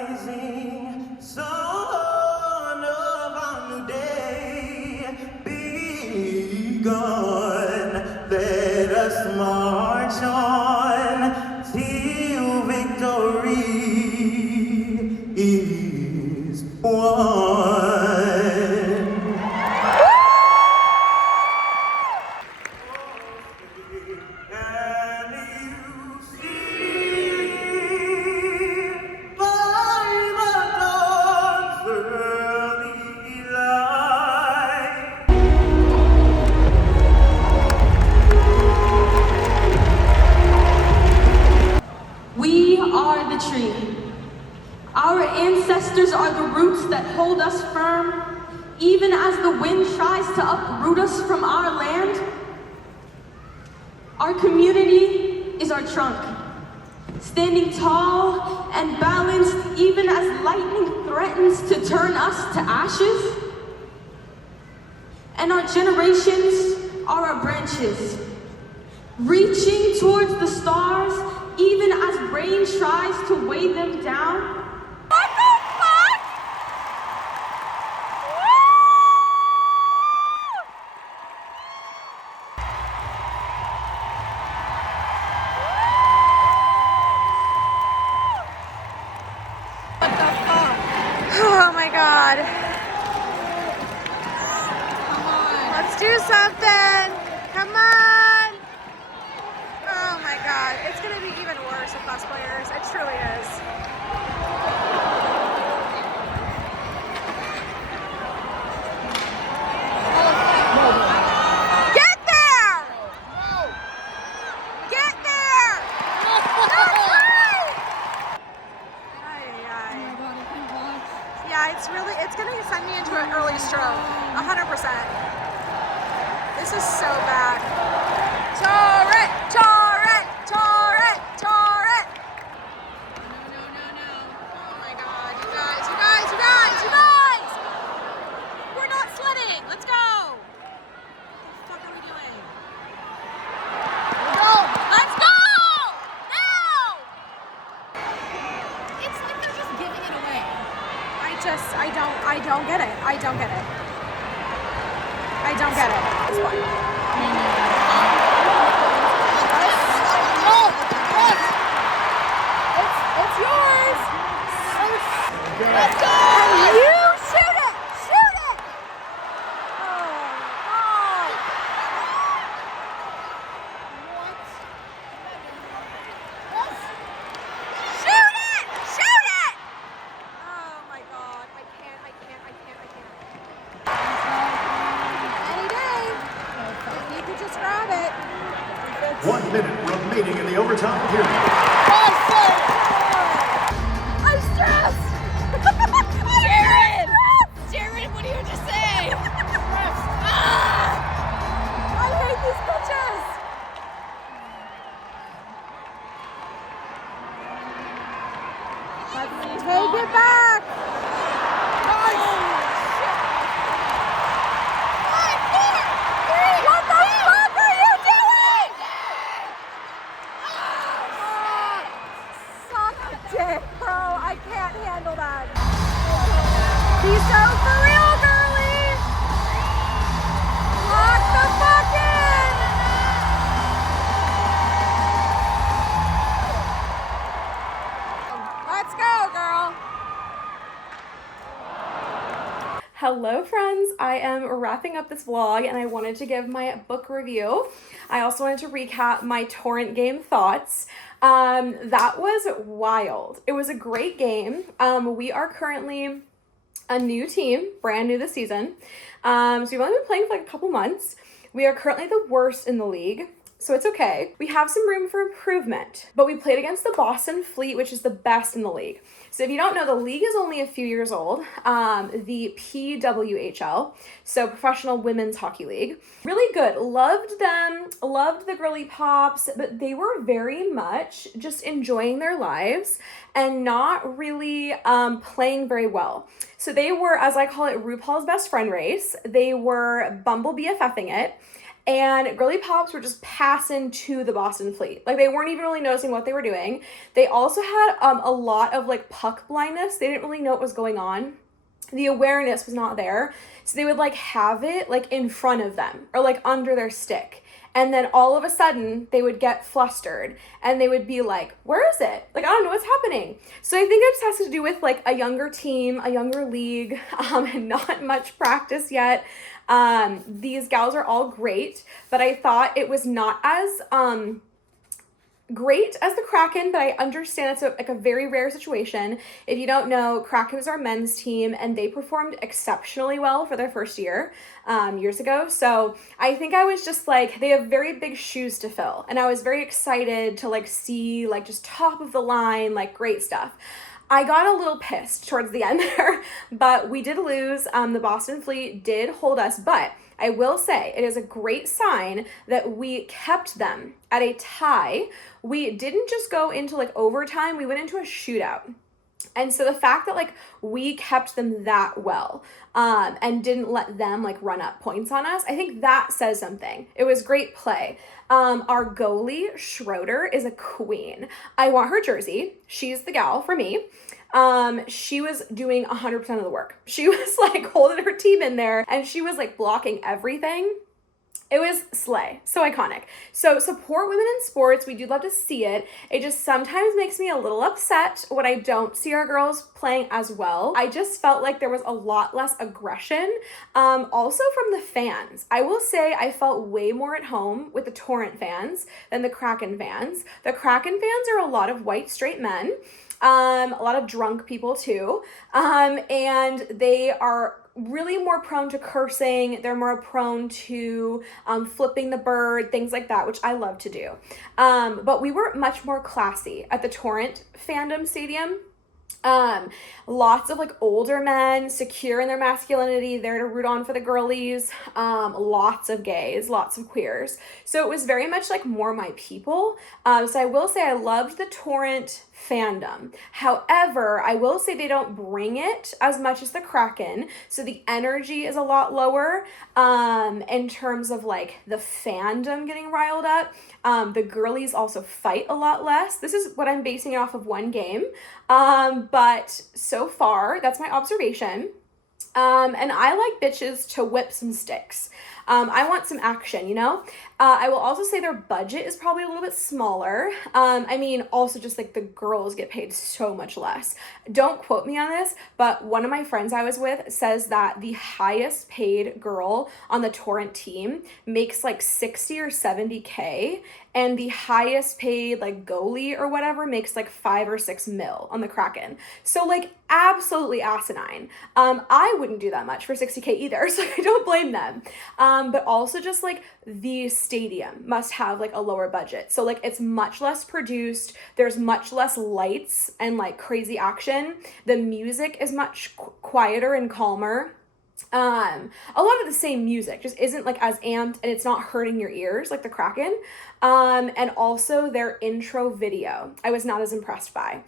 rising sun of our new day begun. Let us march on till victory is won. We are the tree. Our ancestors are the roots that hold us firm, even as the wind tries to uproot us from our land. Our community is our trunk, standing tall and balanced even as lightning threatens to turn us to ashes. And our generations are our branches, reaching towards the stars even as rain tries to weigh them down. What the fuck? Oh my god. Come on. Let's do something. Come on. Oh my god. It's gonna be even worse with bus players. It truly is. Get there! Get there! Yeah, it's gonna send me into an early stroke, 100%. This is so bad. Torrent, Torrent, Torrent, Torrent. No. Oh my god, you guys. We're not sledding, let's go. What the fuck are we doing? Let's go! Now! It's like they're just giving it away. I don't get it. I don't get it. It's fine. It's yours. Let's go. And you shoot it. Oh God. Shoot it. Oh my God. I can't. Any day. If you could just grab it. 1 minute remaining in the overtime period. I'm stressed. Jared, what do you just say? I hate these bitches. Let's take it back. What the fuck are you doing? Suck a dick, bro. I can't handle that. Be so for real, girlies. Lock the fuck in. Let's go, girl. Hello friends, I am wrapping up this vlog and I wanted to give my book review. I also wanted to recap my Torrent game thoughts. That was wild. It was a great game. We are currently a new team, brand new this season. So we've only been playing for like a couple months. We are currently the worst in the league, so it's okay. We have some room for improvement, but we played against the Boston Fleet, which is the best in the league. So if you don't know, the league is only a few years old, the PWHL, so Professional Women's Hockey League. Really good, loved them, loved the girly pops, but they were very much just enjoying their lives and not really playing very well. So they were, as I call it, RuPaul's best friend race. They were Bumble BFFing it. and girly pops were just passing to the Boston Fleet. Like, they weren't even really noticing what they were doing. They also had a lot of like puck blindness. They didn't really know what was going on. The awareness was not there. So they would like have it like in front of them or like under their stick. And then all of a sudden they would get flustered and they would be like, where is it? Like, I don't know what's happening. So I think it just has to do with like a younger team, a younger league, and not much practice yet. These gals are all great, but I thought it was not as, great as the Kraken, but I understand it's like a very rare situation. If you don't know, Kraken is our men's team and they performed exceptionally well for their first year years ago. So I think I was just like, they have very big shoes to fill, and I was very excited to like see like just top of the line, like great stuff. I got a little pissed towards the end there, but we did lose. The Boston Fleet did hold us, but I will say it is a great sign that we kept them at a tie. We didn't just go into like overtime, we went into a shootout. And so the fact that like we kept them that well and didn't let them like run up points on us, I think that says something. It was great play. Our goalie, Schroeder, is a queen. I want her jersey. She's the gal for me. She was doing 100% of the work. She was like holding her team in there and she was like blocking everything. It was slay. So iconic. So support women in sports. We do love to see it. It just sometimes makes me a little upset when I don't see our girls playing as well. I just felt like there was a lot less aggression. Also from the fans. I will say I felt way more at home with the Torrent fans than the Kraken fans. The Kraken fans are a lot of white straight men. A lot of drunk people too. And they are really more prone to cursing. They're more prone to flipping the bird, things like that, which I love to do. But we were much more classy at the Torrent fandom stadium. Lots of like older men, secure in their masculinity, there to root on for the girlies, lots of gays, lots of queers. So it was very much like more my people. So I will say I loved the Torrent fandom. However, I will say they don't bring it as much as the Kraken. So the energy is a lot lower, in terms of like the fandom getting riled up. The girlies also fight a lot less. This is what I'm basing it off of one game. But so far, that's my observation. And I like bitches to whip some sticks. I want some action, you know? I will also say their budget is probably a little bit smaller. I mean, also just like the girls get paid so much less. Don't quote me on this, but one of my friends I was with says that the highest paid girl on the Torrent team makes like 60 or 70K, and the highest paid like goalie or whatever makes like 5 or 6 mil on the Kraken. So like absolutely asinine. I wouldn't do that much for 60K either, so I don't blame them. But also just like the stadium must have like a lower budget. So like it's much less produced. There's much less lights and like crazy action. The music is much quieter and calmer. A lot of the same music just isn't like as amped, and it's not hurting your ears like the Kraken. And also their intro video, I was not as impressed by.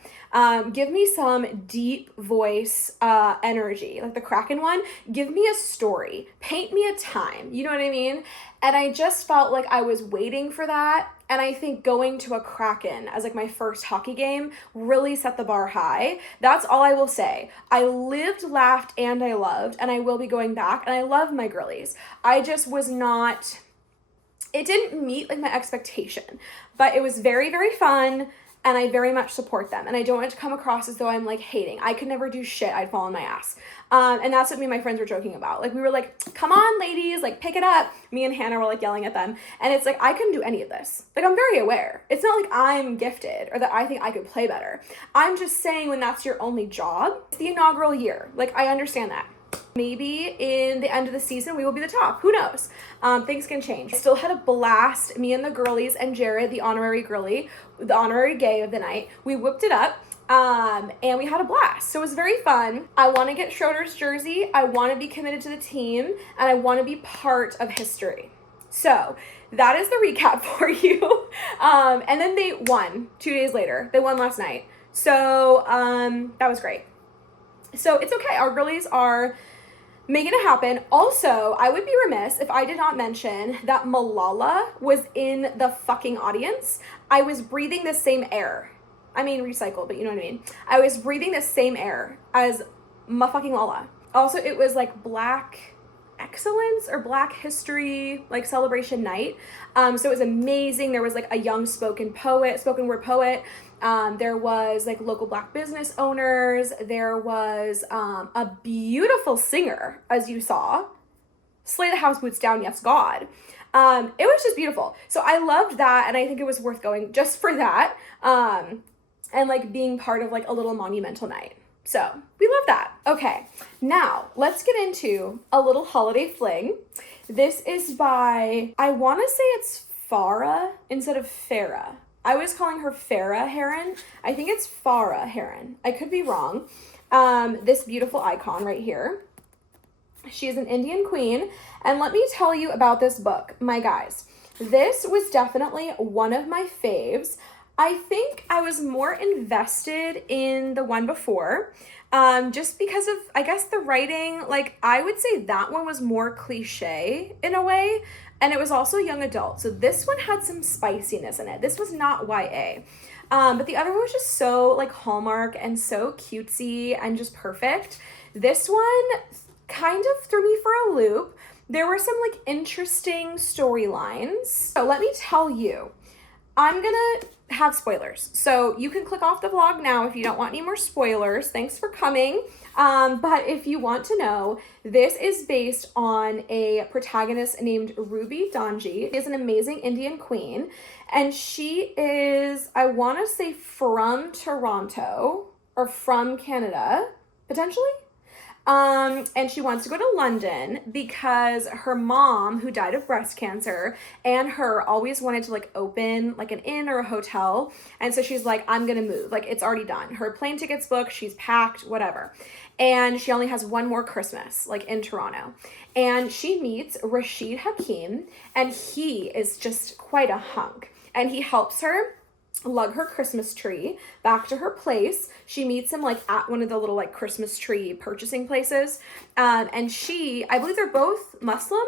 Give me some deep voice energy, like the Kraken one. Give me a story, paint me a time, you know what I mean? And I just felt like I was waiting for that. And I think going to a Kraken as like my first hockey game really set the bar high. That's all I will say. I lived, laughed, and I loved, and I will be going back, and I love my girlies. I just was not, it didn't meet like my expectation, but it was very, very fun. And I very much support them. And I don't want it to come across as though I'm like hating. I could never do shit. I'd fall on my ass. And that's what me and my friends were joking about. Like we were like, come on ladies, like pick it up. Me and Hannah were like yelling at them. And it's like, I couldn't do any of this. Like I'm very aware. It's not like I'm gifted or that I think I could play better. I'm just saying when that's your only job, it's the inaugural year. Like I understand that. Maybe in the end of the season, we will be the top. Who knows? Things can change. I still had a blast. Me and the girlies and Jared, the honorary girly, the honorary gay of the night, we whipped it up. And we had a blast. So it was very fun. I want to get Schroeder's jersey. I want to be committed to the team, and I want to be part of history. So that is the recap for you. And then they won 2 days later. They won last night. So that was great. So it's okay. Our girlies are making it happen. Also, I would be remiss if I did not mention that Malala was in the fucking audience. I was breathing the same air. I mean, recycled, but you know what I mean. I was breathing the same air as fucking Malala. Also, it was like Black Excellence or Black History like celebration night. So it was amazing. There was like a young spoken word poet. There was like local Black business owners. There was a beautiful singer, as you saw. Slay the house boots down, yes, God. It was just beautiful. So I loved that, and I think it was worth going just for that. And like being part of like a little monumental night. So we love that. Okay, now let's get into a little holiday fling. This is by, I want to say it's Farah instead of Farah. I was calling her Farah Heron. I think it's Farah Heron. I could be wrong. This beautiful icon right here. She is an Indian queen. And let me tell you about this book, my guys. This was definitely one of my faves. I think I was more invested in the one before, just because of, I guess, the writing. Like, I would say that one was more cliche in a way, and it was also young adult. So this one had some spiciness in it. This was not YA. But the other one was just so like Hallmark and so cutesy and just perfect. This one kind of threw me for a loop. There were some like interesting storylines. So let me tell you, I'm gonna have spoilers. So you can click off the vlog now if you don't want any more spoilers. Thanks for coming. But if you want to know, this is based on a protagonist named Ruby Donji. She is an amazing Indian queen, and she is, I want to say, from Toronto or from Canada, potentially. And she wants to go to London because her mom, who died of breast cancer, and her always wanted to like open like an inn or a hotel. And so she's like, I'm gonna move. Like, it's already done. Her plane ticket's booked, she's packed, whatever. And she only has one more Christmas, like in Toronto. And she meets Rashid Hakim, and he is just quite a hunk. And he helps her lug her Christmas tree back to her place. She meets him like at one of the little like Christmas tree purchasing places. And she, I believe they're both Muslim.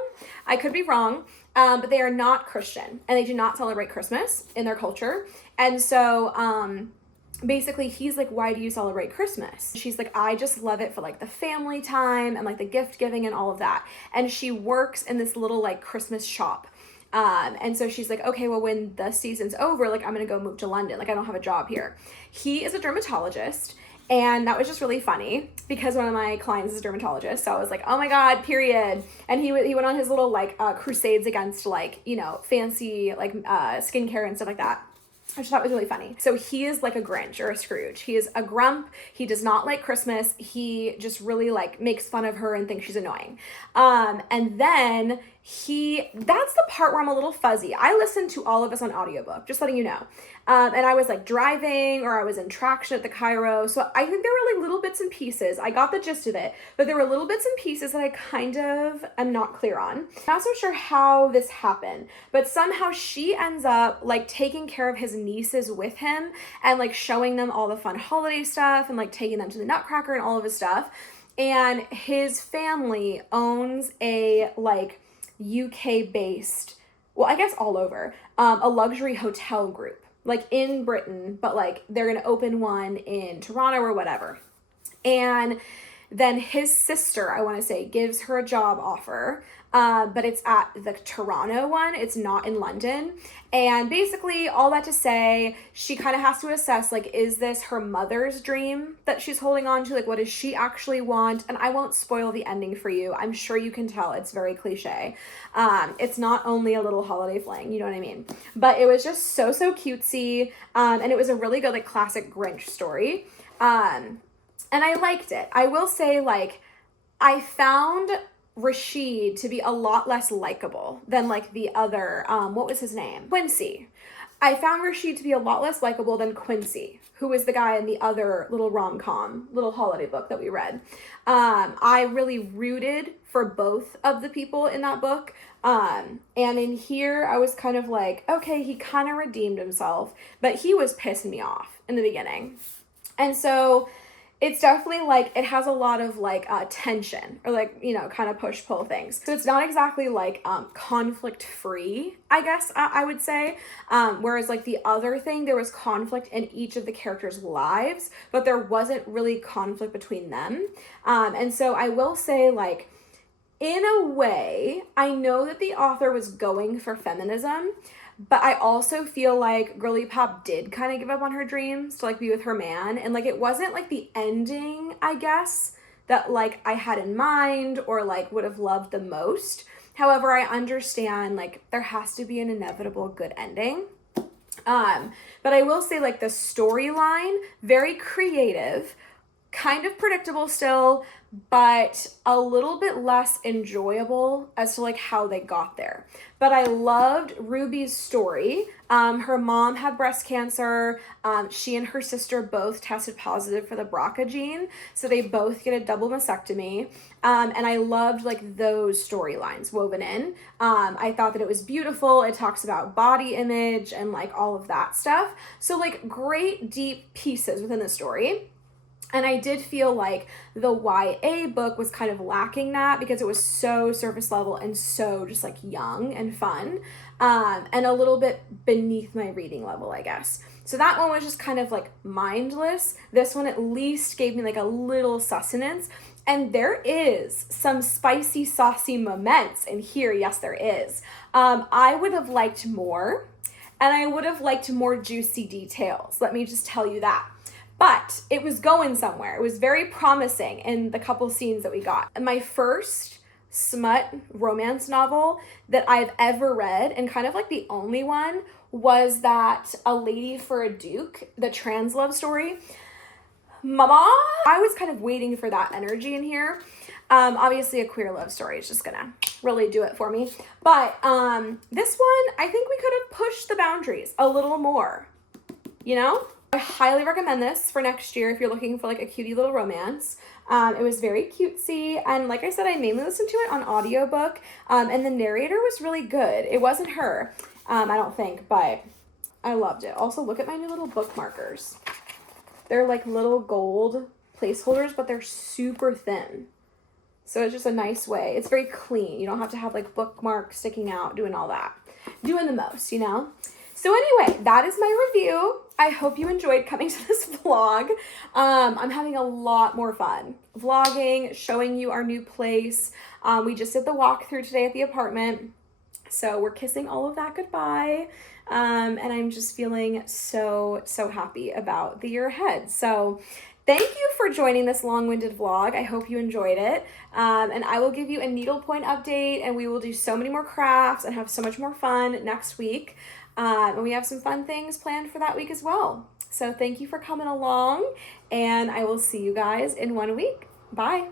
I could be wrong, but they are not Christian, and they do not celebrate Christmas in their culture. And so, basically he's like, why do you celebrate Christmas? She's like, I just love it for like the family time and like the gift giving and all of that. And she works in this little like Christmas shop. And so she's like, okay, well, when the season's over, like, I'm going to go move to London. Like, I don't have a job here. He is a dermatologist. And that was just really funny because one of my clients is a dermatologist. So I was like, oh my God, period. And he went on his little like, crusades against like, you know, fancy like, skincare and stuff like that, which I thought was really funny. So he is like a Grinch or a Scrooge. He is a grump. He does not like Christmas. He just really like makes fun of her and thinks she's annoying. And then that's the part where I'm a little fuzzy. I listened to all of this on audiobook, just letting you know. And I was like driving, or I was in traction at the Cairo. So I think there were like little bits and pieces. I got the gist of it, but there were little bits and pieces that I kind of am not clear on. I'm not so sure how this happened, but somehow she ends up like taking care of his nieces with him and like showing them all the fun holiday stuff and like taking them to the Nutcracker and all of his stuff. And his family owns a like UK based, well, I guess all over, a luxury hotel group, like in Britain, but like they're gonna open one in Toronto or whatever. And then his sister, I want to say, gives her a job offer, but it's at the Toronto one. It's not in London. And basically all that to say, she kind of has to assess, like, is this her mother's dream that she's holding on to? Like, what does she actually want? And I won't spoil the ending for you. I'm sure you can tell it's very cliche. It's not only a little holiday fling, you know what I mean? But it was just so cutesy. And it was a really good, like, classic Grinch story. And I liked it. I will say, like, I found Rashid to be a lot less likable than, like, the other, what was his name? Quincy. I found Rashid to be a lot less likable than Quincy, who was the guy in the other little rom-com, little holiday book that we read. I really rooted for both of the people in that book. And in here, I was kind of like, okay, he kind of redeemed himself, but he was pissing me off in the beginning. And so it's definitely like, it has a lot of like tension or like, you know, kind of push pull things. So it's not exactly like conflict free, I guess I would say. Whereas like the other thing, there was conflict in each of the characters' lives, but there wasn't really conflict between them. And so I will say, like, in a way, I know that the author was going for feminism, but I also feel like Girly Pop did kind of give up on her dreams to like be with her man. And like, it wasn't like the ending, I guess, that like I had in mind or like would have loved the most. However, I understand like there has to be an inevitable good ending. But I will say like the storyline, very creative, kind of predictable still, but a little bit less enjoyable as to like how they got there. But I loved Ruby's story. Her mom had breast cancer. She and her sister both tested positive for the BRCA gene, so they both get a double mastectomy. And I loved like those storylines woven in. I thought that it was beautiful. It talks about body image and like all of that stuff. So like great deep pieces within the story. And I did feel like the YA book was kind of lacking that because it was so surface level and so just like young and fun, and a little bit beneath my reading level, I guess. So that one was just kind of like mindless. This one at least gave me like a little sustenance. And there is some spicy, saucy moments in here. Yes, there is. I would have liked more, and I would have liked more juicy details. Let me just tell you that. But it was going somewhere. It was very promising in the couple scenes that we got. My first smut romance novel that I've ever read, and kind of like the only one, was that A Lady for a Duke, the trans love story. Mama! I was kind of waiting for that energy in here. Obviously a queer love story is just gonna really do it for me. But this one, I think we could have pushed the boundaries a little more, you know? I highly recommend this for next year if you're looking for like a cutie little romance. It was very cutesy, and like I said, I mainly listened to it on audiobook, and the narrator was really good. It wasn't her, I don't think, but I loved it. Also, look at my new little bookmarkers. They're like little gold placeholders, but they're super thin. So it's just a nice way. It's very clean. You don't have to have like bookmarks sticking out, doing all that. Doing the most, you know? So anyway, that is my review. I hope you enjoyed coming to this vlog. I'm having a lot more fun vlogging, showing you our new place. We just did the walkthrough today at the apartment. So we're kissing all of that goodbye. And I'm just feeling so happy about the year ahead. So thank you for joining this long-winded vlog. I hope you enjoyed it. And I will give you a needlepoint update, and we will do so many more crafts and have so much more fun next week. And we have some fun things planned for that week as well. So thank you for coming along, and I will see you guys in 1 week. Bye.